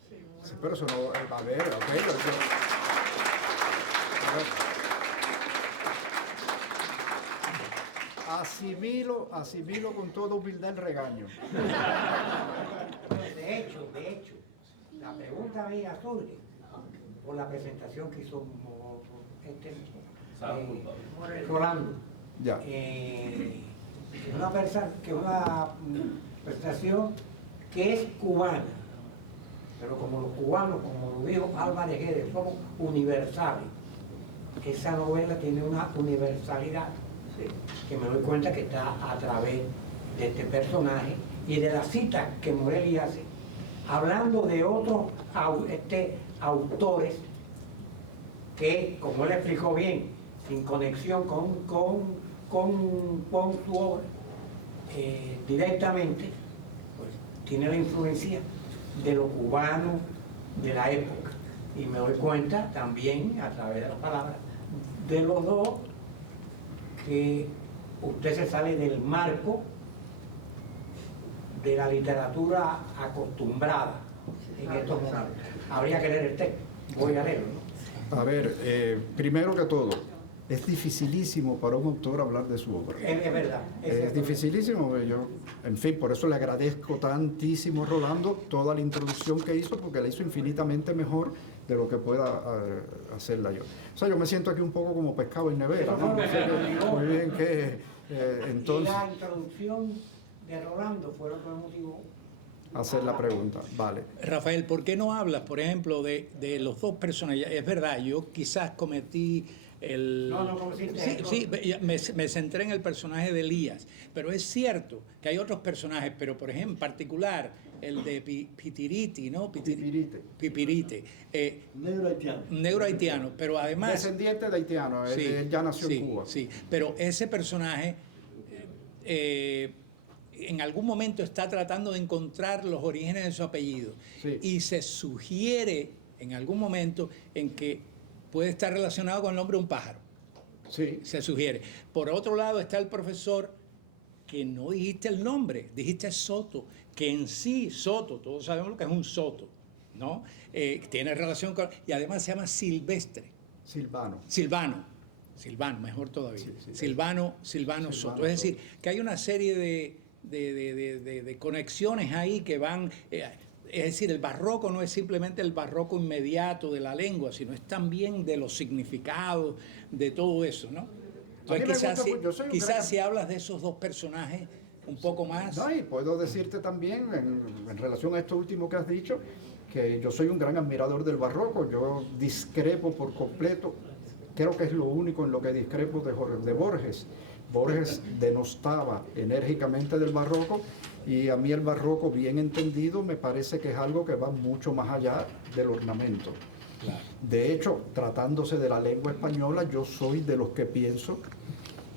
Sí, pero eso no, a ver, asimilo con toda humildad el regaño. De hecho, la pregunta mía surge por la presentación que hizo Rolando. Ya. Una presentación que es cubana, pero como los cubanos, como lo dijo Álvarez Guedes, somos universales. Esa novela tiene una universalidad, ¿sí?, que me doy cuenta que está a través de este personaje y de la cita que Morelli hace, hablando de otros autores que, como él explicó bien, sin conexión con su obra directamente, pues tiene la influencia de los cubanos de la época. Y me doy cuenta también, a través de las palabras de los dos, que usted se sale del marco de la literatura acostumbrada en estos momentos. Habría que leer el texto, voy a leerlo, ¿no? A ver, primero que todo, es dificilísimo para un autor hablar de su obra. Es verdad. Es dificilísimo. En fin, por eso le agradezco tantísimo a Rolando toda la introducción que hizo, porque la hizo infinitamente mejor de lo que pueda hacerla yo. O sea, yo me siento aquí un poco como pescado en nevera, ¿no? Muy bien que entonces... Y la introducción de Rolando fue lo que me motivó hacer la pregunta, vale. Rafael, ¿por qué no hablas, por ejemplo, de los dos personajes? Es verdad, yo quizás cometí me centré en el personaje de Elías, pero es cierto que hay otros personajes, pero por ejemplo, en particular el de Pitiriti, ¿no? Pipirite. Negro haitiano, pero además... Descendiente de haitiano, él ya nació en Cuba. Sí, pero ese personaje en algún momento está tratando de encontrar los orígenes de su apellido. Sí. Y se sugiere en algún momento en que puede estar relacionado con el nombre de un pájaro. Sí. Se sugiere. Por otro lado está el profesor, que no dijiste el nombre, dijiste Soto, que en sí, Soto, todos sabemos lo que es un soto, ¿no? Tiene relación con... Y además se llama Silvestre. Silvano, mejor todavía. Sí. Silvano Soto. Es decir, que hay una serie de conexiones ahí que van... Es decir, el barroco no es simplemente el barroco inmediato de la lengua, sino es también de los significados, de todo eso, ¿no? Entonces, me quizás, gusta, si, pues, yo soy un quizás gran- si hablas de esos dos personajes un poco más... No, y puedo decirte también, en relación a esto último que has dicho, que yo soy un gran admirador del barroco. Yo discrepo por completo, creo que es lo único en lo que discrepo de Borges. Borges denostaba enérgicamente del barroco, y a mí el barroco, bien entendido, me parece que es algo que va mucho más allá del ornamento. Claro. De hecho, tratándose de la lengua española, yo soy de los que pienso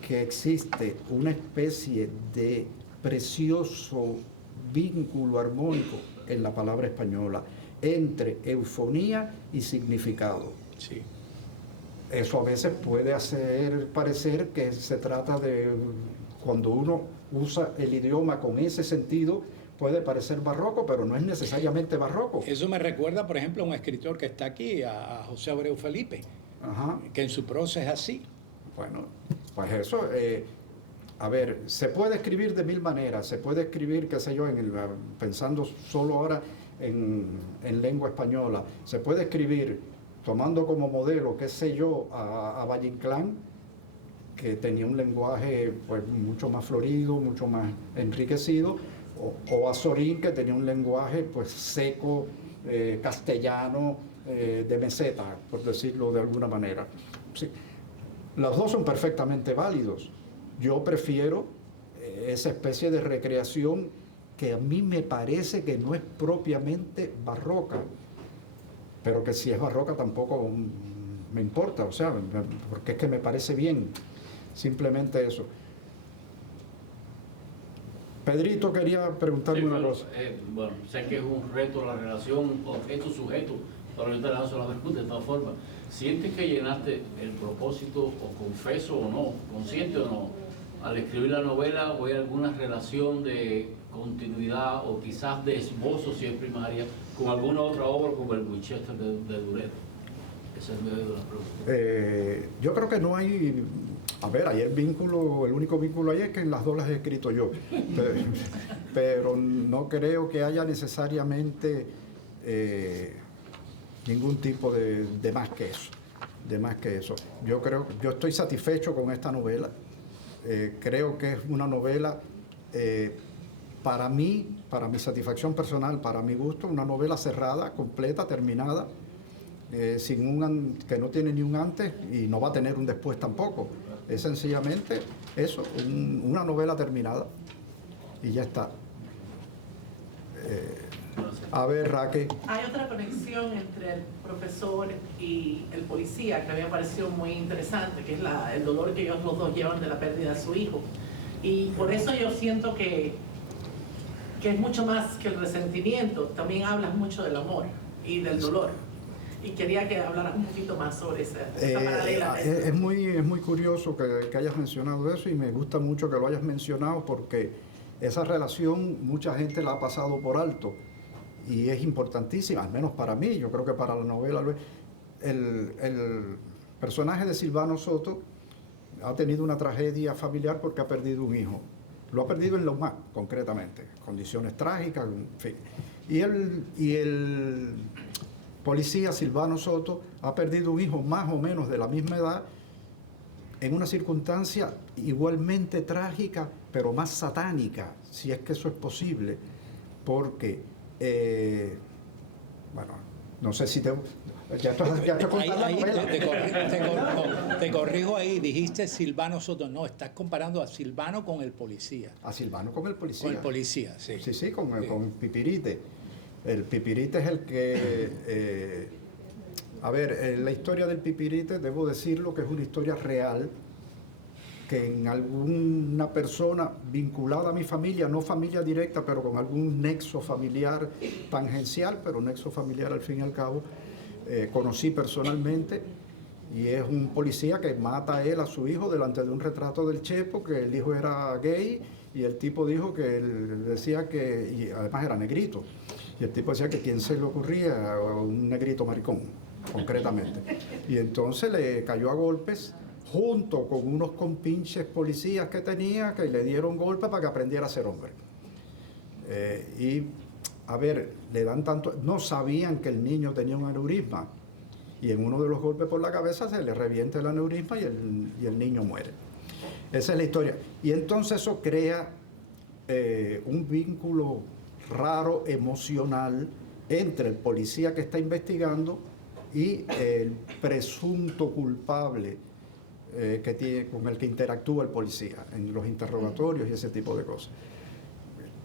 que existe una especie de precioso vínculo armónico en la palabra española entre eufonía y significado. Sí. Eso a veces puede hacer parecer que se trata de, cuando uno usa el idioma con ese sentido, puede parecer barroco, pero no es necesariamente barroco. Eso me recuerda, por ejemplo, a un escritor que está aquí, a José Abreu Felipe, Ajá. que en su prosa es así. Bueno, pues eso, a ver, se puede escribir de mil maneras. Se puede escribir, qué sé yo, pensando solo ahora en lengua española, se puede escribir tomando como modelo, qué sé yo, a Valle Inclán, que tenía un lenguaje pues mucho más florido, mucho más enriquecido, o a Sorín, que tenía un lenguaje pues seco, castellano, de meseta, por decirlo de alguna manera. Sí. Los dos son perfectamente válidos. Yo prefiero esa especie de recreación que a mí me parece que no es propiamente barroca, pero que si es barroca tampoco me importa, o sea, porque es que me parece bien, simplemente eso. Pedrito quería preguntarme una cosa. Bueno, sé que es un reto la relación objeto-sujeto, pero ahorita no se lo pregunto de todas formas. ¿Sientes que llenaste el propósito, o confeso o no, consciente o no, al escribir la novela, o hay alguna relación de continuidad o quizás de esbozo, si es primaria, con alguna otra obra como el Winchester de Duret? Ese es el medio de la pregunta. Yo creo que no hay, a ver, ahí el vínculo, el único vínculo ahí es que en las dos las he escrito yo, pero no creo que haya necesariamente ningún tipo de más que eso, de más que eso. Yo estoy satisfecho con esta novela. Creo que es una novela, para mí, para mi satisfacción personal, para mi gusto, una novela cerrada, completa, terminada, que no tiene ni un antes y no va a tener un después tampoco. Es sencillamente eso, una novela terminada y ya está. A ver, Raquel. Hay otra conexión entre el profesor y el policía que a mí me pareció muy interesante, que es el dolor que ellos los dos llevan de la pérdida de su hijo. Y por eso yo siento que es mucho más que el resentimiento. También hablas mucho del amor y del dolor. Y quería que hablaras un poquito más sobre esa paralela. Es muy curioso que hayas mencionado eso, y me gusta mucho que lo hayas mencionado, porque esa relación mucha gente la ha pasado por alto y es importantísima, al menos para mí. Yo creo que para la novela el personaje de Silvano Soto ha tenido una tragedia familiar porque ha perdido un hijo. Lo ha perdido en Lomá, concretamente, condiciones trágicas, en fin. Y el policía Silvano Soto ha perdido un hijo más o menos de la misma edad, en una circunstancia igualmente trágica, pero más satánica, si es que eso es posible, porque, bueno, no sé si te corrijo ahí, dijiste Silvano Soto, no, estás comparando a Silvano con el policía. A Silvano con el policía. Con el policía, sí. Sí, con Pipirite. El Pipirite es el que... la historia del Pipirite, debo decirlo que es una historia real, que en alguna persona vinculada a mi familia, no familia directa, pero con algún nexo familiar tangencial, pero nexo familiar al fin y al cabo, conocí personalmente, y es un policía que mata a él, a su hijo, delante de un retrato del Chepo, que el hijo era gay, y el tipo dijo que él decía que, y además era negrito, y el tipo decía que quién se le ocurría, un negrito maricón, concretamente. Y entonces le cayó a golpes, junto con unos compinches policías que tenía, que le dieron golpes para que aprendiera a ser hombre. Le dan tanto... No sabían que el niño tenía un aneurisma, y en uno de los golpes por la cabeza se le revienta el aneurisma y el niño muere. Esa es la historia. Y entonces eso crea un vínculo raro, emocional, entre el policía que está investigando y el presunto culpable con el que interactúa el policía en los interrogatorios y ese tipo de cosas.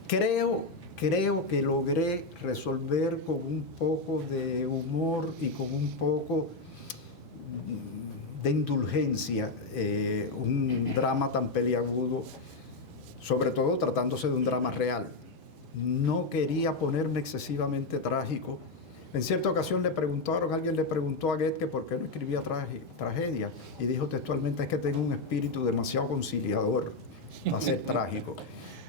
Creo que logré resolver con un poco de humor y con un poco de indulgencia un drama tan peliagudo, sobre todo tratándose de un drama real. No quería ponerme excesivamente trágico. En cierta ocasión alguien le preguntó a Goethe que por qué no escribía tragedia, y dijo textualmente: es que tengo un espíritu demasiado conciliador para ser trágico.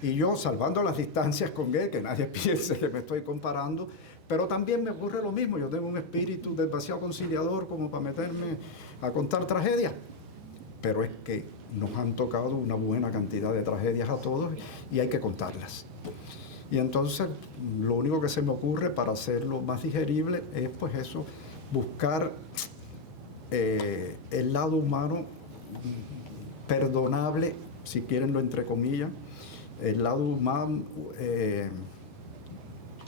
Y yo, salvando las distancias con Goethe, que nadie piense que me estoy comparando, pero también me ocurre lo mismo. Yo tengo un espíritu demasiado conciliador como para meterme a contar tragedias. Pero es que nos han tocado una buena cantidad de tragedias a todos y hay que contarlas. Y entonces lo único que se me ocurre para hacerlo más digerible es pues eso, buscar el lado humano perdonable, si quieren lo entrecomillan, el lado humano,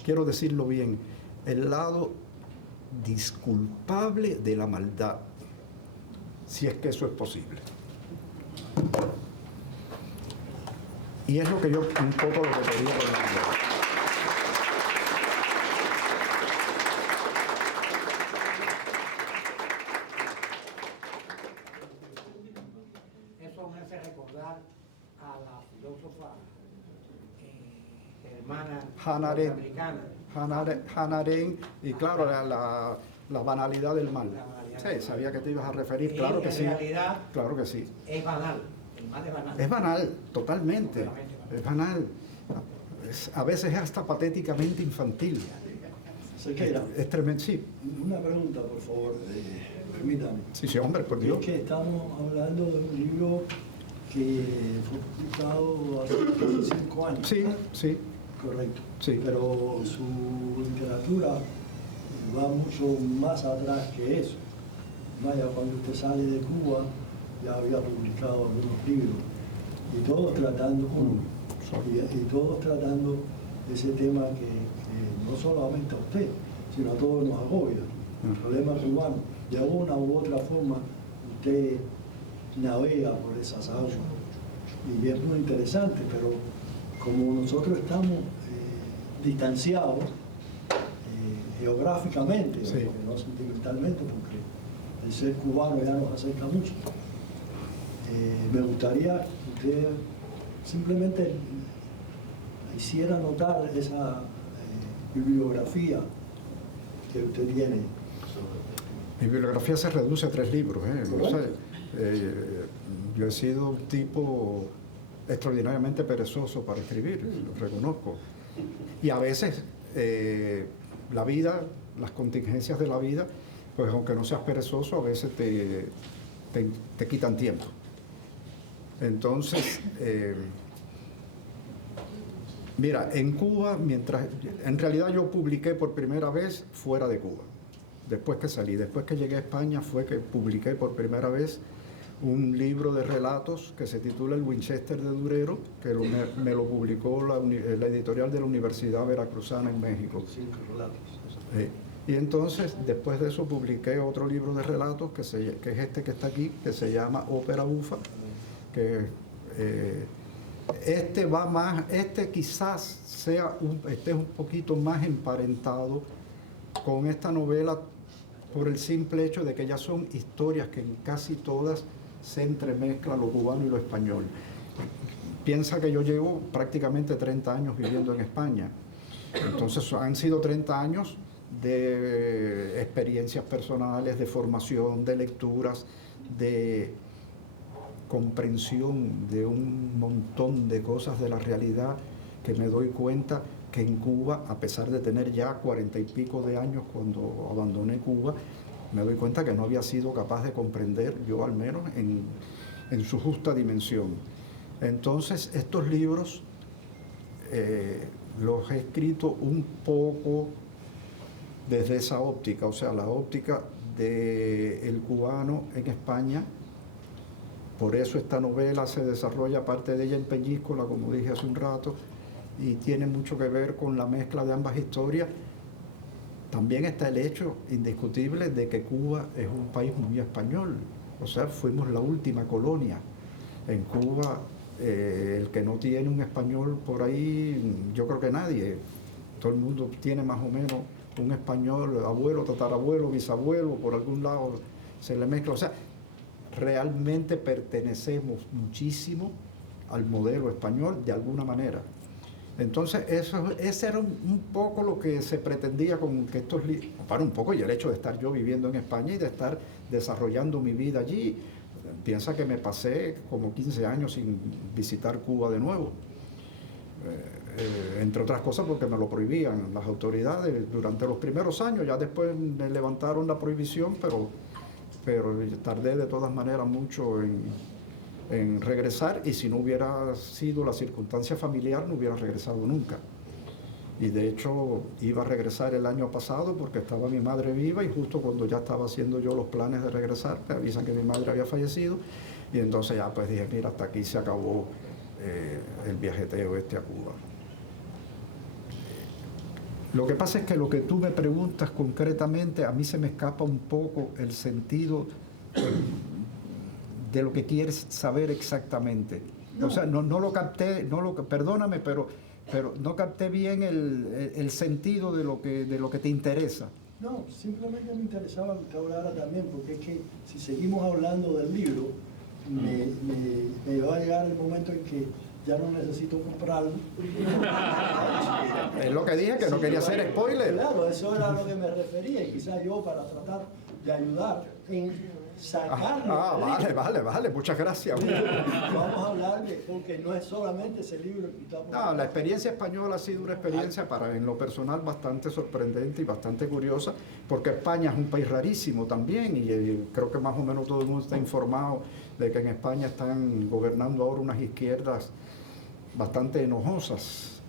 quiero decirlo bien, el lado disculpable de la maldad, si es que eso es posible. Y es lo que yo un poco lo que quería hablar. Eso me hace recordar a la filósofa hermana norteamericana. Hannah Arendt, y claro, la banalidad del mal. Sí, sabía que te ibas a referir, claro que sí. En realidad, claro que sí. es banal. El mal es banal. Es banal, totalmente. Es banal. A veces es hasta patéticamente infantil. Sequeira, Es tremendo, sí. una pregunta, por favor, permítame. Sí, hombre, por Dios. Es que estamos hablando de un libro que fue publicado hace 5 años. Sí, sí. Correcto. Sí. Pero su literatura va mucho más atrás que eso. Vaya, cuando usted sale de Cuba, ya había publicado algunos libros, y todos tratando y todos tratando ese tema que no solamente a usted, sino a todos nos agobia, el problema cubano. De una u otra forma, usted navega por esas aguas, y es muy interesante, pero como nosotros estamos distanciados geográficamente, Sí. porque no sentimentalmente, porque el ser cubano ya nos acerca mucho, me gustaría que usted simplemente hiciera notar esa bibliografía que usted tiene. Mi bibliografía se reduce a 3 libros. O sea, yo he sido un tipo extraordinariamente perezoso para escribir, lo reconozco. Y a veces la vida, las contingencias de la vida, pues aunque no seas perezoso, a veces te quitan tiempo. Entonces, mira, en Cuba, en realidad yo publiqué por primera vez fuera de Cuba. Después que salí, después que llegué a España, fue que publiqué por primera vez un libro de relatos que se titula El Winchester de Durero, que me lo publicó la editorial de la Universidad Veracruzana en México. 5 relatos. Y entonces, después de eso, publiqué otro libro de relatos, que es este que está aquí, que se llama Ópera Bufa, que este quizás esté un poquito más emparentado con esta novela por el simple hecho de que ya son historias que en casi todas se entremezcla lo cubano y lo español. Piensa que yo llevo prácticamente 30 años viviendo en España. Entonces han sido 30 años de experiencias personales, de formación, de lecturas, de comprensión de un montón de cosas de la realidad, que me doy cuenta que en Cuba, a pesar de tener ya 40 y pico de años cuando abandoné Cuba, me doy cuenta que no había sido capaz de comprender, yo al menos, en su justa dimensión. Entonces, estos libros los he escrito un poco desde esa óptica, o sea, la óptica del cubano en España, Por eso esta novela se desarrolla, parte de ella en Peñíscola, como dije hace un rato, y tiene mucho que ver con la mezcla de ambas historias. También está el hecho indiscutible de que Cuba es un país muy español. O sea, fuimos la última colonia. En Cuba, el que no tiene un español por ahí, yo creo que nadie. Todo el mundo tiene más o menos un español, abuelo, tatarabuelo, bisabuelo, por algún lado se le mezcla. O sea, realmente pertenecemos muchísimo al modelo español de alguna manera. Entonces, ese era un poco lo que se pretendía con que estos libros, para un poco, y el hecho de estar yo viviendo en España y de estar desarrollando mi vida allí. Piensa que me pasé como 15 años sin visitar Cuba de nuevo, entre otras cosas porque me lo prohibían las autoridades durante los primeros años. Ya después me levantaron la prohibición, pero tardé de todas maneras mucho en regresar, y si no hubiera sido la circunstancia familiar no hubiera regresado nunca. Y de hecho iba a regresar el año pasado porque estaba mi madre viva, y justo cuando ya estaba haciendo yo los planes de regresar me avisan que mi madre había fallecido, y entonces ya pues dije, mira, hasta aquí se acabó el viajeteo a Cuba. Lo que pasa es que lo que tú me preguntas concretamente, a mí se me escapa un poco el sentido de lo que quieres saber exactamente. No. O sea, no lo capté, perdóname, pero no capté bien el sentido de lo que te interesa. No, simplemente me interesaba que hablara también, porque es que si seguimos hablando del libro, me va a llegar el momento en que ya no necesito comprarlo. Es lo que dije, que no quería hacer spoiler. Claro, eso era a lo que me refería, y quizás yo, para tratar de ayudar en sacarlo. Vale, muchas gracias. Vamos a hablar porque no es solamente ese libro que estamos hablando. La experiencia española ha sido una experiencia en lo personal bastante sorprendente y bastante curiosa, porque España es un país rarísimo también, y creo que más o menos todo el mundo está informado de que en España están gobernando ahora unas izquierdas bastante enojosas.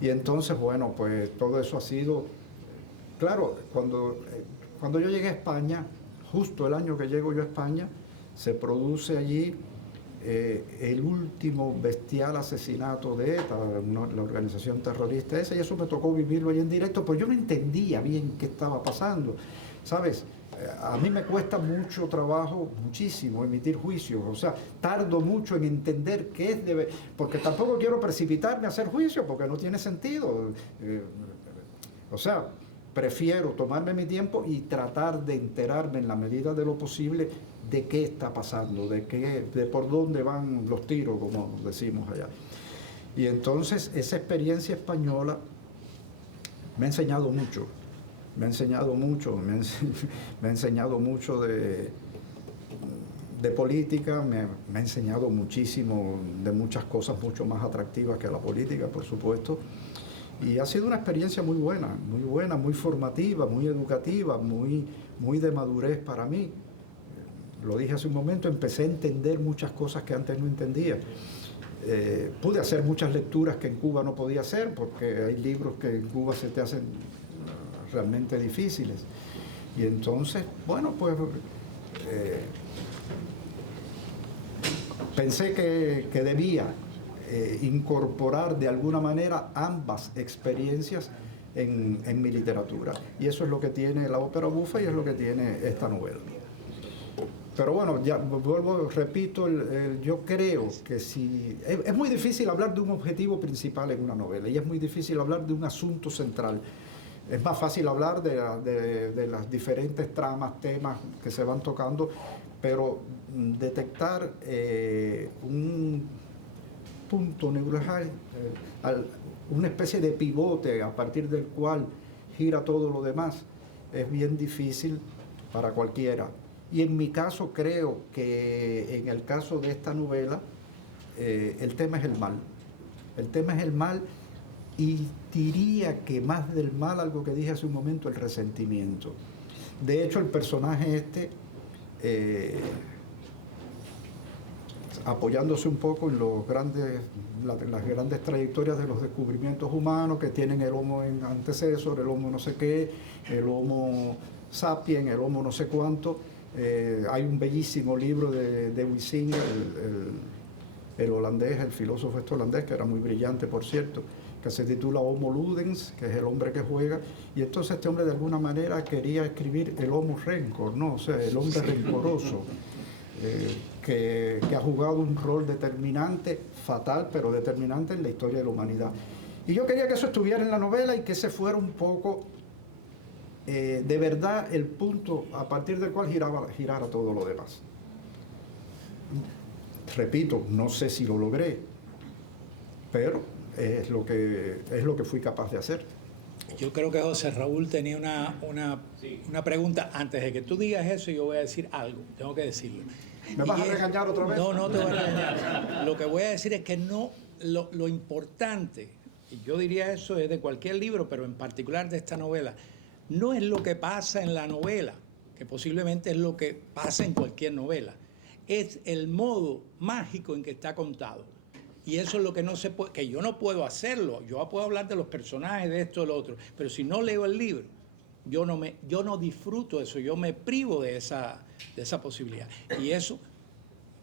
Y entonces, bueno, pues todo eso ha sido... Claro, cuando yo llegué a España, justo el año que llego yo a España, se produce allí el último bestial asesinato de ETA, la organización terrorista esa, y eso me tocó vivirlo ahí en directo, pues yo no entendía bien qué estaba pasando, ¿sabes? A mí me cuesta mucho trabajo, muchísimo, emitir juicios, o sea, tardo mucho en entender qué es porque tampoco quiero precipitarme a hacer juicios, porque no tiene sentido. O sea, prefiero tomarme mi tiempo y tratar de enterarme en la medida de lo posible de qué está pasando, de por dónde van los tiros, como decimos allá. Y entonces esa experiencia española me ha enseñado mucho. Me ha enseñado mucho de política, me ha enseñado muchísimo de muchas cosas mucho más atractivas que la política, por supuesto. Y ha sido una experiencia muy buena, muy formativa, muy educativa, muy de madurez para mí. Lo dije hace un momento, empecé a entender muchas cosas que antes no entendía. Pude hacer muchas lecturas que en Cuba no podía hacer, porque hay libros que en Cuba se te hacen realmente difíciles. Y entonces, bueno, pues pensé que debía incorporar de alguna manera ambas experiencias en mi literatura. Y eso es lo que tiene la ópera bufa y es lo que tiene esta novela. Pero bueno, ya repito, yo creo que si... Es muy difícil hablar de un objetivo principal en una novela, y es muy difícil hablar de un asunto central. Es más fácil hablar de las diferentes tramas, temas que se van tocando, pero detectar un punto neurálgico, una especie de pivote a partir del cual gira todo lo demás, es bien difícil para cualquiera. Y en mi caso creo que en el caso de esta novela el tema es el mal. El tema es el mal, y diría que más del mal, algo que dije hace un momento, el resentimiento. De hecho, el personaje apoyándose un poco en las grandes trayectorias de los descubrimientos humanos que tienen el Homo en antecesor, el Homo no sé qué, el Homo sapiens, el Homo no sé cuánto, Hay un bellísimo libro de Wissing, el holandés, el filósofo holandés, que era muy brillante, por cierto, que se titula Homo Ludens, que es el hombre que juega, y entonces este hombre de alguna manera quería escribir el Homo Rencor, ¿no? O sea, el hombre rencoroso, que ha jugado un rol determinante, fatal, pero determinante en la historia de la humanidad. Y yo quería que eso estuviera en la novela y que ese fuera un poco, de verdad, el punto a partir del cual girara todo lo demás. Repito, no sé si lo logré, pero es lo que fui capaz de hacer. Yo creo que José Raúl tenía una pregunta. Antes de que tú digas eso, yo voy a decir algo. Tengo que decirlo. ¿Me vas a regañar otra vez? No, no te voy a regañar. Lo que voy a decir es que no, lo importante, y yo diría eso es de cualquier libro, pero en particular de esta novela, no es lo que pasa en la novela, que posiblemente es lo que pasa en cualquier novela. Es el modo mágico en que está contado. Y eso es lo que no se puede, que yo no puedo hacerlo. Yo puedo hablar de los personajes, de esto, de lo otro, pero si no leo el libro, yo no disfruto eso, yo me privo de esa posibilidad. Y eso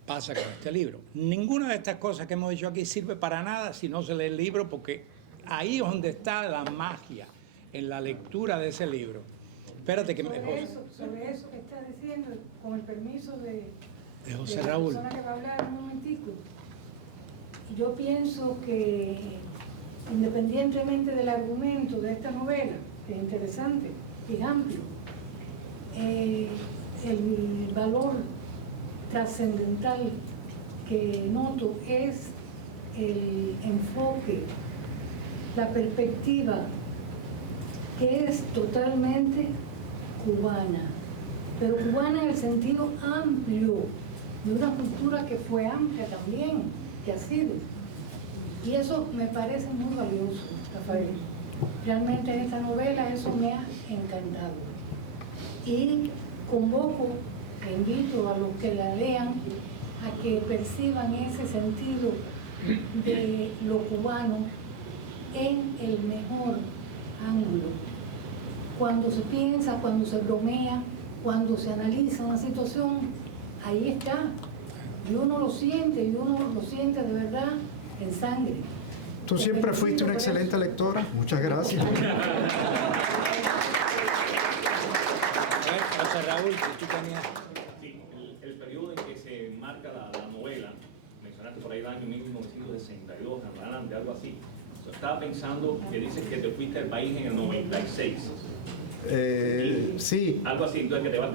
pasa con este libro. Ninguna de estas cosas que hemos dicho aquí sirve para nada si no se lee el libro, porque ahí es donde está la magia, en la lectura de ese libro. Espérate que sobre eso que estás diciendo, con el permiso de José la Raúl. persona que va a hablar un momentico. Yo pienso que, independientemente del argumento de esta novela, que es interesante, que es amplio, el valor trascendental que noto es el enfoque, la perspectiva, que es totalmente cubana, pero cubana en el sentido amplio, de una cultura que fue amplia también, que ha sido. Y eso me parece muy valioso, Rafael. Realmente en esta novela eso me ha encantado. Y convoco, e invito a los que la lean a que perciban ese sentido de lo cubano en el mejor ángulo. Cuando se piensa, cuando se bromea, cuando se analiza una situación, ahí está. Y uno lo siente de verdad en sangre. Tú siempre fuiste una excelente lectora. Muchas gracias. José Raúl, tú tenías... Sí, el periodo en que se marca la novela, mencionaste por ahí el año 1962, en adelante, algo así. Estaba pensando que dices que te fuiste del país en el 96. Sí. Algo así, entonces que te vas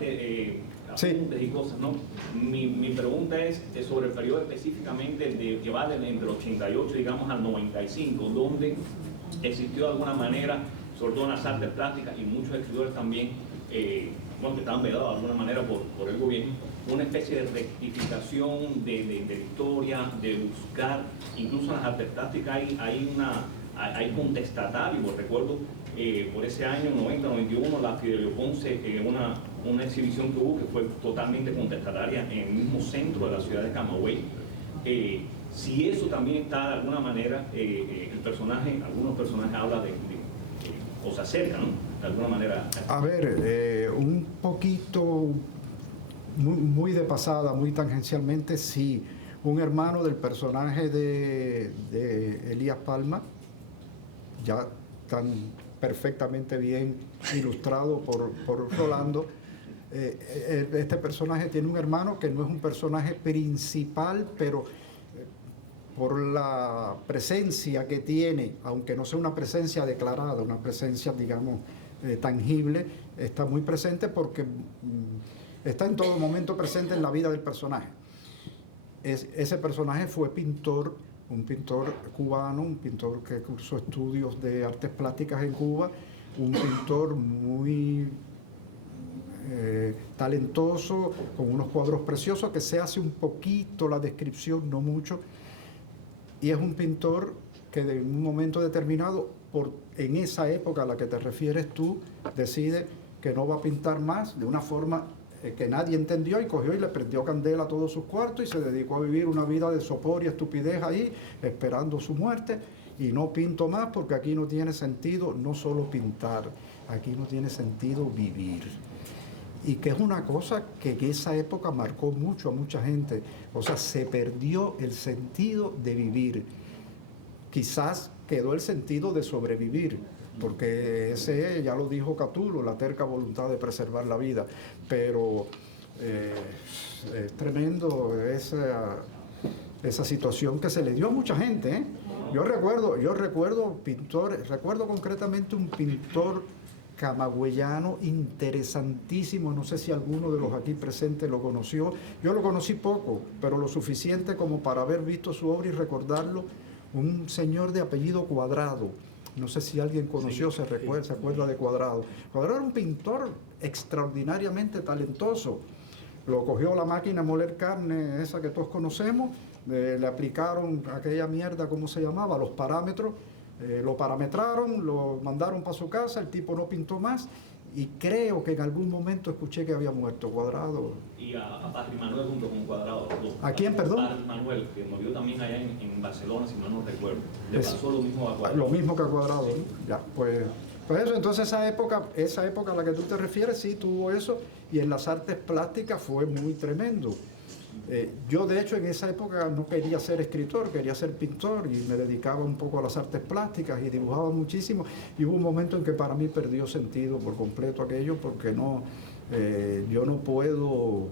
apuntes y cosas, ¿no? Mi pregunta es sobre el periodo específicamente que va entre el 88, digamos, al 95, donde existió de alguna manera, sobre todo en las artes plásticas y muchos escritores también, que estaban vedados de alguna manera por el gobierno, una especie de rectificación de la historia, de buscar, incluso en las artes plásticas hay contestatarios. Recuerdo por ese año 90-91 la Fidelio Ponce, una exhibición que hubo que fue totalmente contestataria en el mismo centro de la ciudad de Camagüey. Si eso también está de alguna manera, algunos personajes hablan o se acercan, ¿no? De alguna manera. A ver, un poquito, muy de pasada, muy tangencialmente, sí. Un hermano del personaje de Elías Palma, ya tan perfectamente bien ilustrado por Rolando. Este personaje tiene un hermano que no es un personaje principal, pero por la presencia que tiene, aunque no sea una presencia declarada, una presencia, digamos, tangible, está muy presente porque está en todo momento presente en la vida del personaje. Ese personaje fue pintor, un pintor cubano, un pintor que cursó estudios de artes plásticas en Cuba, un pintor muy talentoso, con unos cuadros preciosos, que se hace un poquito la descripción, no mucho, y es un pintor que en un momento determinado, en esa época a la que te refieres tú, decide que no va a pintar más de una forma que nadie entendió, y cogió y le prendió candela a todos sus cuartos y se dedicó a vivir una vida de sopor y estupidez ahí, esperando su muerte. Y no pinto más porque aquí no tiene sentido no solo pintar, aquí no tiene sentido vivir. y que es una cosa que en esa época marcó mucho a mucha gente. O sea, se perdió el sentido de vivir. Quizás quedó el sentido de sobrevivir, porque ese, ya lo dijo Catulo, la terca voluntad de preservar la vida. Pero es tremendo esa situación que se le dio a mucha gente, ¿eh? Yo recuerdo pintores, recuerdo concretamente un pintor camagüeyano interesantísimo, no sé si alguno de los aquí presentes lo conoció. Yo lo conocí poco, pero lo suficiente como para haber visto su obra y recordarlo. Un señor de apellido Cuadrado, no sé si alguien conoció, se acuerda de Cuadrado. Cuadrado era un pintor extraordinariamente talentoso. Lo cogió la máquina a moler carne, esa que todos conocemos, le aplicaron aquella mierda, ¿cómo se llamaba? Los parámetros, lo parametraron, lo mandaron para su casa, el tipo no pintó más, y creo que en algún momento escuché que había muerto Cuadrado. Y a Padre Manuel junto con Cuadrado. ¿A quién, perdón? Padre Manuel, que murió también allá en Barcelona, si mal no recuerdo. Le pasó lo mismo a Cuadrado. Lo mismo que a Cuadrado, ¿no? Ya, pues eso, entonces esa época a la que tú te refieres, sí tuvo eso, y en las artes plásticas fue muy tremendo. Yo de hecho en esa época no quería ser escritor, quería ser pintor, y me dedicaba un poco a las artes plásticas y dibujaba muchísimo, y hubo un momento en que para mí perdió sentido por completo aquello, porque yo no puedo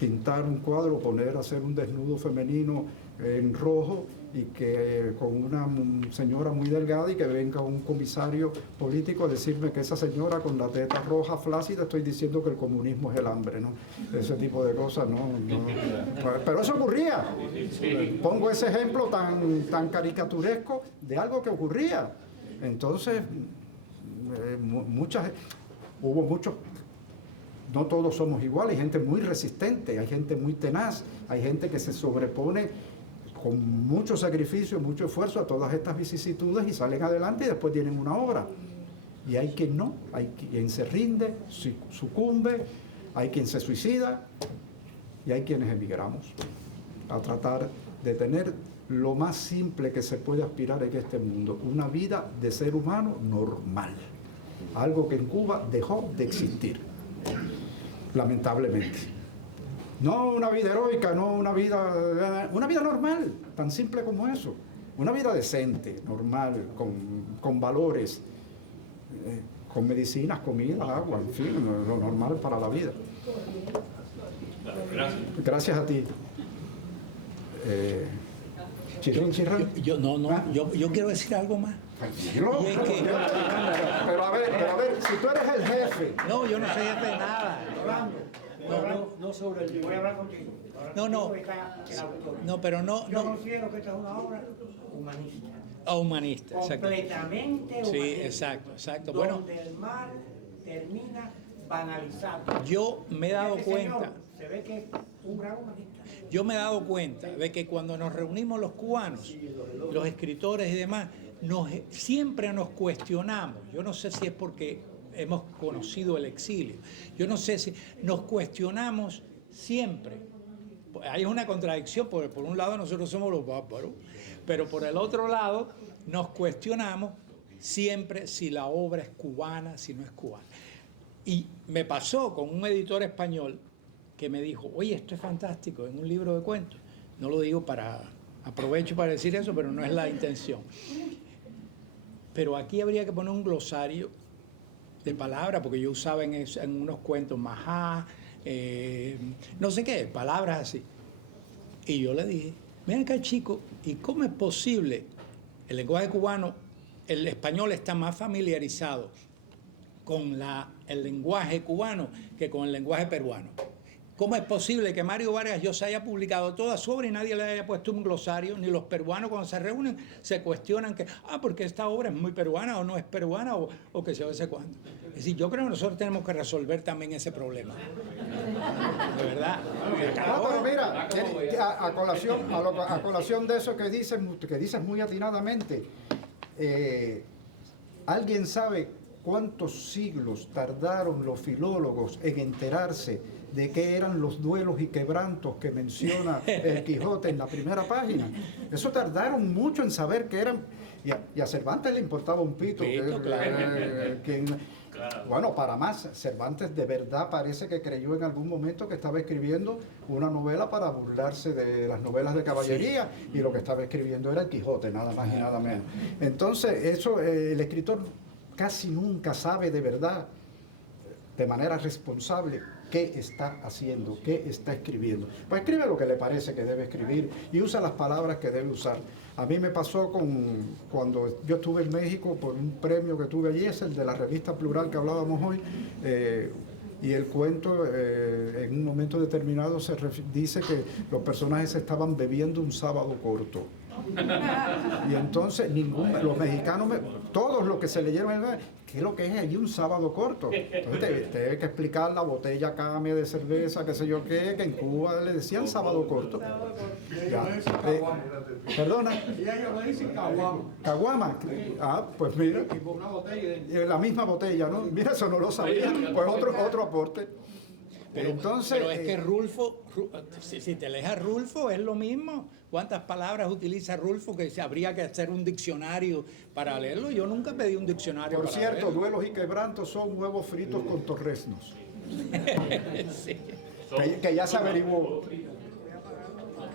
pintar un cuadro, poner a hacer un desnudo femenino en rojo y que con una señora muy delgada y que venga un comisario político a decirme que esa señora con la teta roja flácida, estoy diciendo que el comunismo es el hambre, ¿no? Ese tipo de cosas, no. Pero eso ocurría. Pongo ese ejemplo tan caricaturesco de algo que ocurría. Entonces, hubo muchos, no todos somos iguales, hay gente muy resistente, hay gente muy tenaz, hay gente que se sobrepone con mucho sacrificio, mucho esfuerzo a todas estas vicisitudes y salen adelante y después tienen una obra. Y hay quien no, hay quien se rinde, sucumbe, hay quien se suicida y hay quienes emigramos a tratar de tener lo más simple que se puede aspirar en este mundo, una vida de ser humano normal, algo que en Cuba dejó de existir, lamentablemente. No una vida heroica, no una vida normal, tan simple como eso. Una vida decente, normal, con valores, con medicinas, comida, agua, en fin, lo normal para la vida. Gracias. Gracias a ti. Chirrín. Yo quiero decir algo más. Pero a ver, si tú eres el jefe. No, yo no soy jefe de nada. No sobre el libro. Voy a hablar contigo. No, pero no. Yo considero que esta es una obra humanista. Humanista, exacto. Completamente humanista. Sí, exacto. Bueno, donde el mal termina banalizado. yo me he dado Este cuenta. señor se ve que es un gran humanista. Yo me he dado cuenta de que cuando nos reunimos los cubanos, los escritores y demás, siempre nos cuestionamos. Yo no sé si es porque hemos conocido el exilio. Yo no sé si nos cuestionamos siempre. Hay una contradicción, porque por un lado nosotros somos los bárbaros, pero por el otro lado nos cuestionamos siempre si la obra es cubana, si no es cubana. Y me pasó con un editor español que me dijo, oye, esto es fantástico, en un libro de cuentos. No lo digo aprovecho para decir eso, pero no es la intención. Pero aquí habría que poner un glosario de palabras, porque yo usaba en unos cuentos majá, no sé qué, palabras así. Y yo le dije, ven acá chico, ¿y cómo es posible? El lenguaje cubano, el español está más familiarizado con el lenguaje cubano que con el lenguaje peruano. ¿Cómo es posible que Mario Vargas Llosa haya publicado toda su obra y nadie le haya puesto un glosario? Ni los peruanos cuando se reúnen se cuestionan que, porque esta obra es muy peruana o no es peruana o que se sé cuándo. Es decir, yo creo que nosotros tenemos que resolver también ese problema. De verdad. No, pero mira, a colación de eso que dices muy atinadamente, ¿alguien sabe cuántos siglos tardaron los filólogos en enterarse de qué eran los duelos y quebrantos que menciona el Quijote en la primera página? Eso tardaron mucho en saber que eran. Y a Cervantes le importaba un pito. Bueno, para más, Cervantes de verdad parece que creyó en algún momento que estaba escribiendo una novela para burlarse de las novelas de caballería, y lo que estaba escribiendo era el Quijote, nada más y nada menos. Entonces, eso el escritor casi nunca sabe de verdad, de manera responsable, qué está haciendo, qué está escribiendo. Pues escribe lo que le parece que debe escribir y usa las palabras que debe usar. A mí me pasó cuando yo estuve en México por un premio que tuve allí, es el de la revista Plural que hablábamos hoy, y el cuento en un momento determinado dice que los personajes estaban bebiendo un sábado corto. Y entonces los mexicanos, todos los que se leyeron, ¿qué es lo que es allí un sábado corto? Entonces te hay que explicar la botella Came de cerveza, qué sé yo qué, que en Cuba le decían sábado corto. Perdona. Caguama. Ah, pues mira. La misma botella, ¿no? Mira, eso no lo sabía. Pues otro aporte. Pero es que Rulfo, si te lees a Rulfo, es lo mismo. ¿Cuántas palabras utiliza Rulfo que habría que hacer un diccionario para leerlo? Yo nunca pedí un diccionario para leerlo. Por cierto, duelos y quebrantos son huevos fritos con torreznos. Sí. Que ya se averiguó.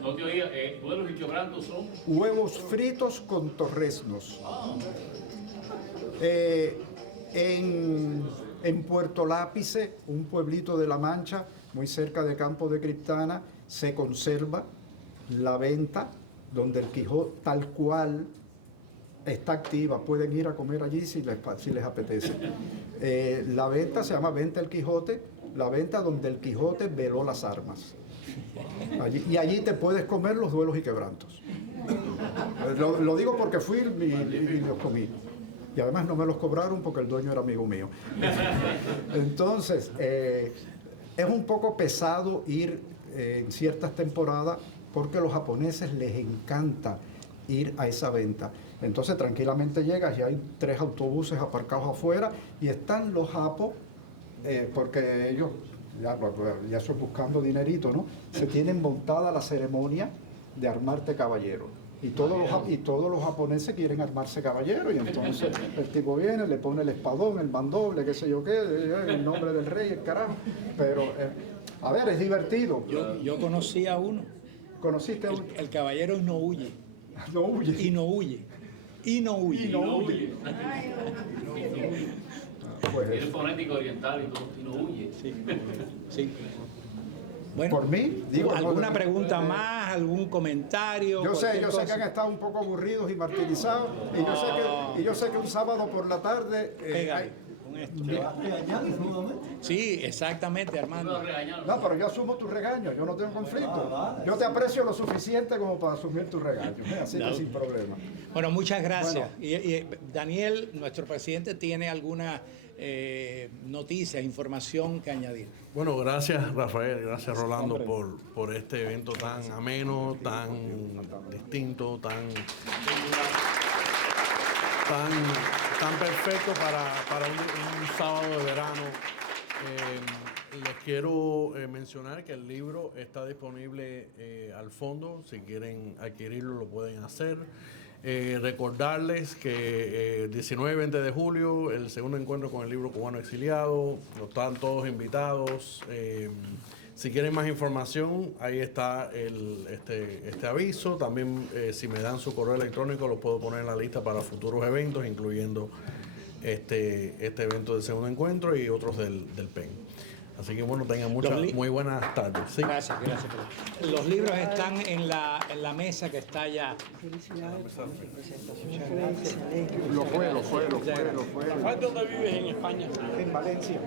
No te oía, duelos y quebrantos son huevos fritos con torreznos. En Puerto Lápice, un pueblito de La Mancha, muy cerca de Campo de Criptana, se conserva la venta donde el Quijote tal cual está activa. Pueden ir a comer allí si les apetece. La venta se llama Venta el Quijote, la venta donde el Quijote veló las armas. Y allí te puedes comer los duelos y quebrantos. Lo digo porque fui y los comí. Y además no me los cobraron porque el dueño era amigo mío. Entonces, es un poco pesado ir en ciertas temporadas porque a los japoneses les encanta ir a esa venta. Entonces, tranquilamente llegas y hay 3 autobuses aparcados afuera y están los japos, porque ellos, ya estoy buscando dinerito, ¿no? Se tienen montada la ceremonia de armarte caballero. Y todos los japoneses quieren armarse caballero, y entonces el tipo viene, le pone el espadón, el mandoble, qué sé yo qué, el nombre del rey, el carajo. Pero, a ver, es divertido. Yo conocí a uno. ¿Conociste a uno? El caballero no huye. No huye. Y no huye. Y no huye. Y no huye. Pues es fonético oriental y no huye. Sí. Sí. Bueno, por mí, digo, ¿alguna pregunta más? ¿Algún comentario? Yo sé que han estado un poco aburridos y martirizados, y yo sé que un sábado por la tarde con esto. Sí, exactamente, Armando. No, pero yo asumo tu regaño, yo no tengo conflicto. Yo te aprecio lo suficiente como para asumir tu regaño, así que sin problema. Bueno, muchas gracias. Bueno. Y Daniel, nuestro presidente, ¿tiene alguna noticias, información que añadir? Bueno, gracias Rafael, gracias Rolando por este evento tan ameno, tan distinto, tan perfecto para un sábado de verano. Les quiero mencionar que el libro está disponible al fondo. Si quieren adquirirlo, lo pueden hacer. Recordarles que 19 y 20 de julio, el segundo encuentro con el libro cubano exiliado, están todos invitados. Si quieren más información, ahí está este aviso. También si me dan su correo electrónico, lo puedo poner en la lista para futuros eventos, incluyendo este evento del segundo encuentro y otros del PEN. Así que bueno, tengan muy buenas tardes. ¿Sí? Gracias. Los libros están en la mesa que está allá. Lo fue. ¿Dónde vives en España? En Valencia.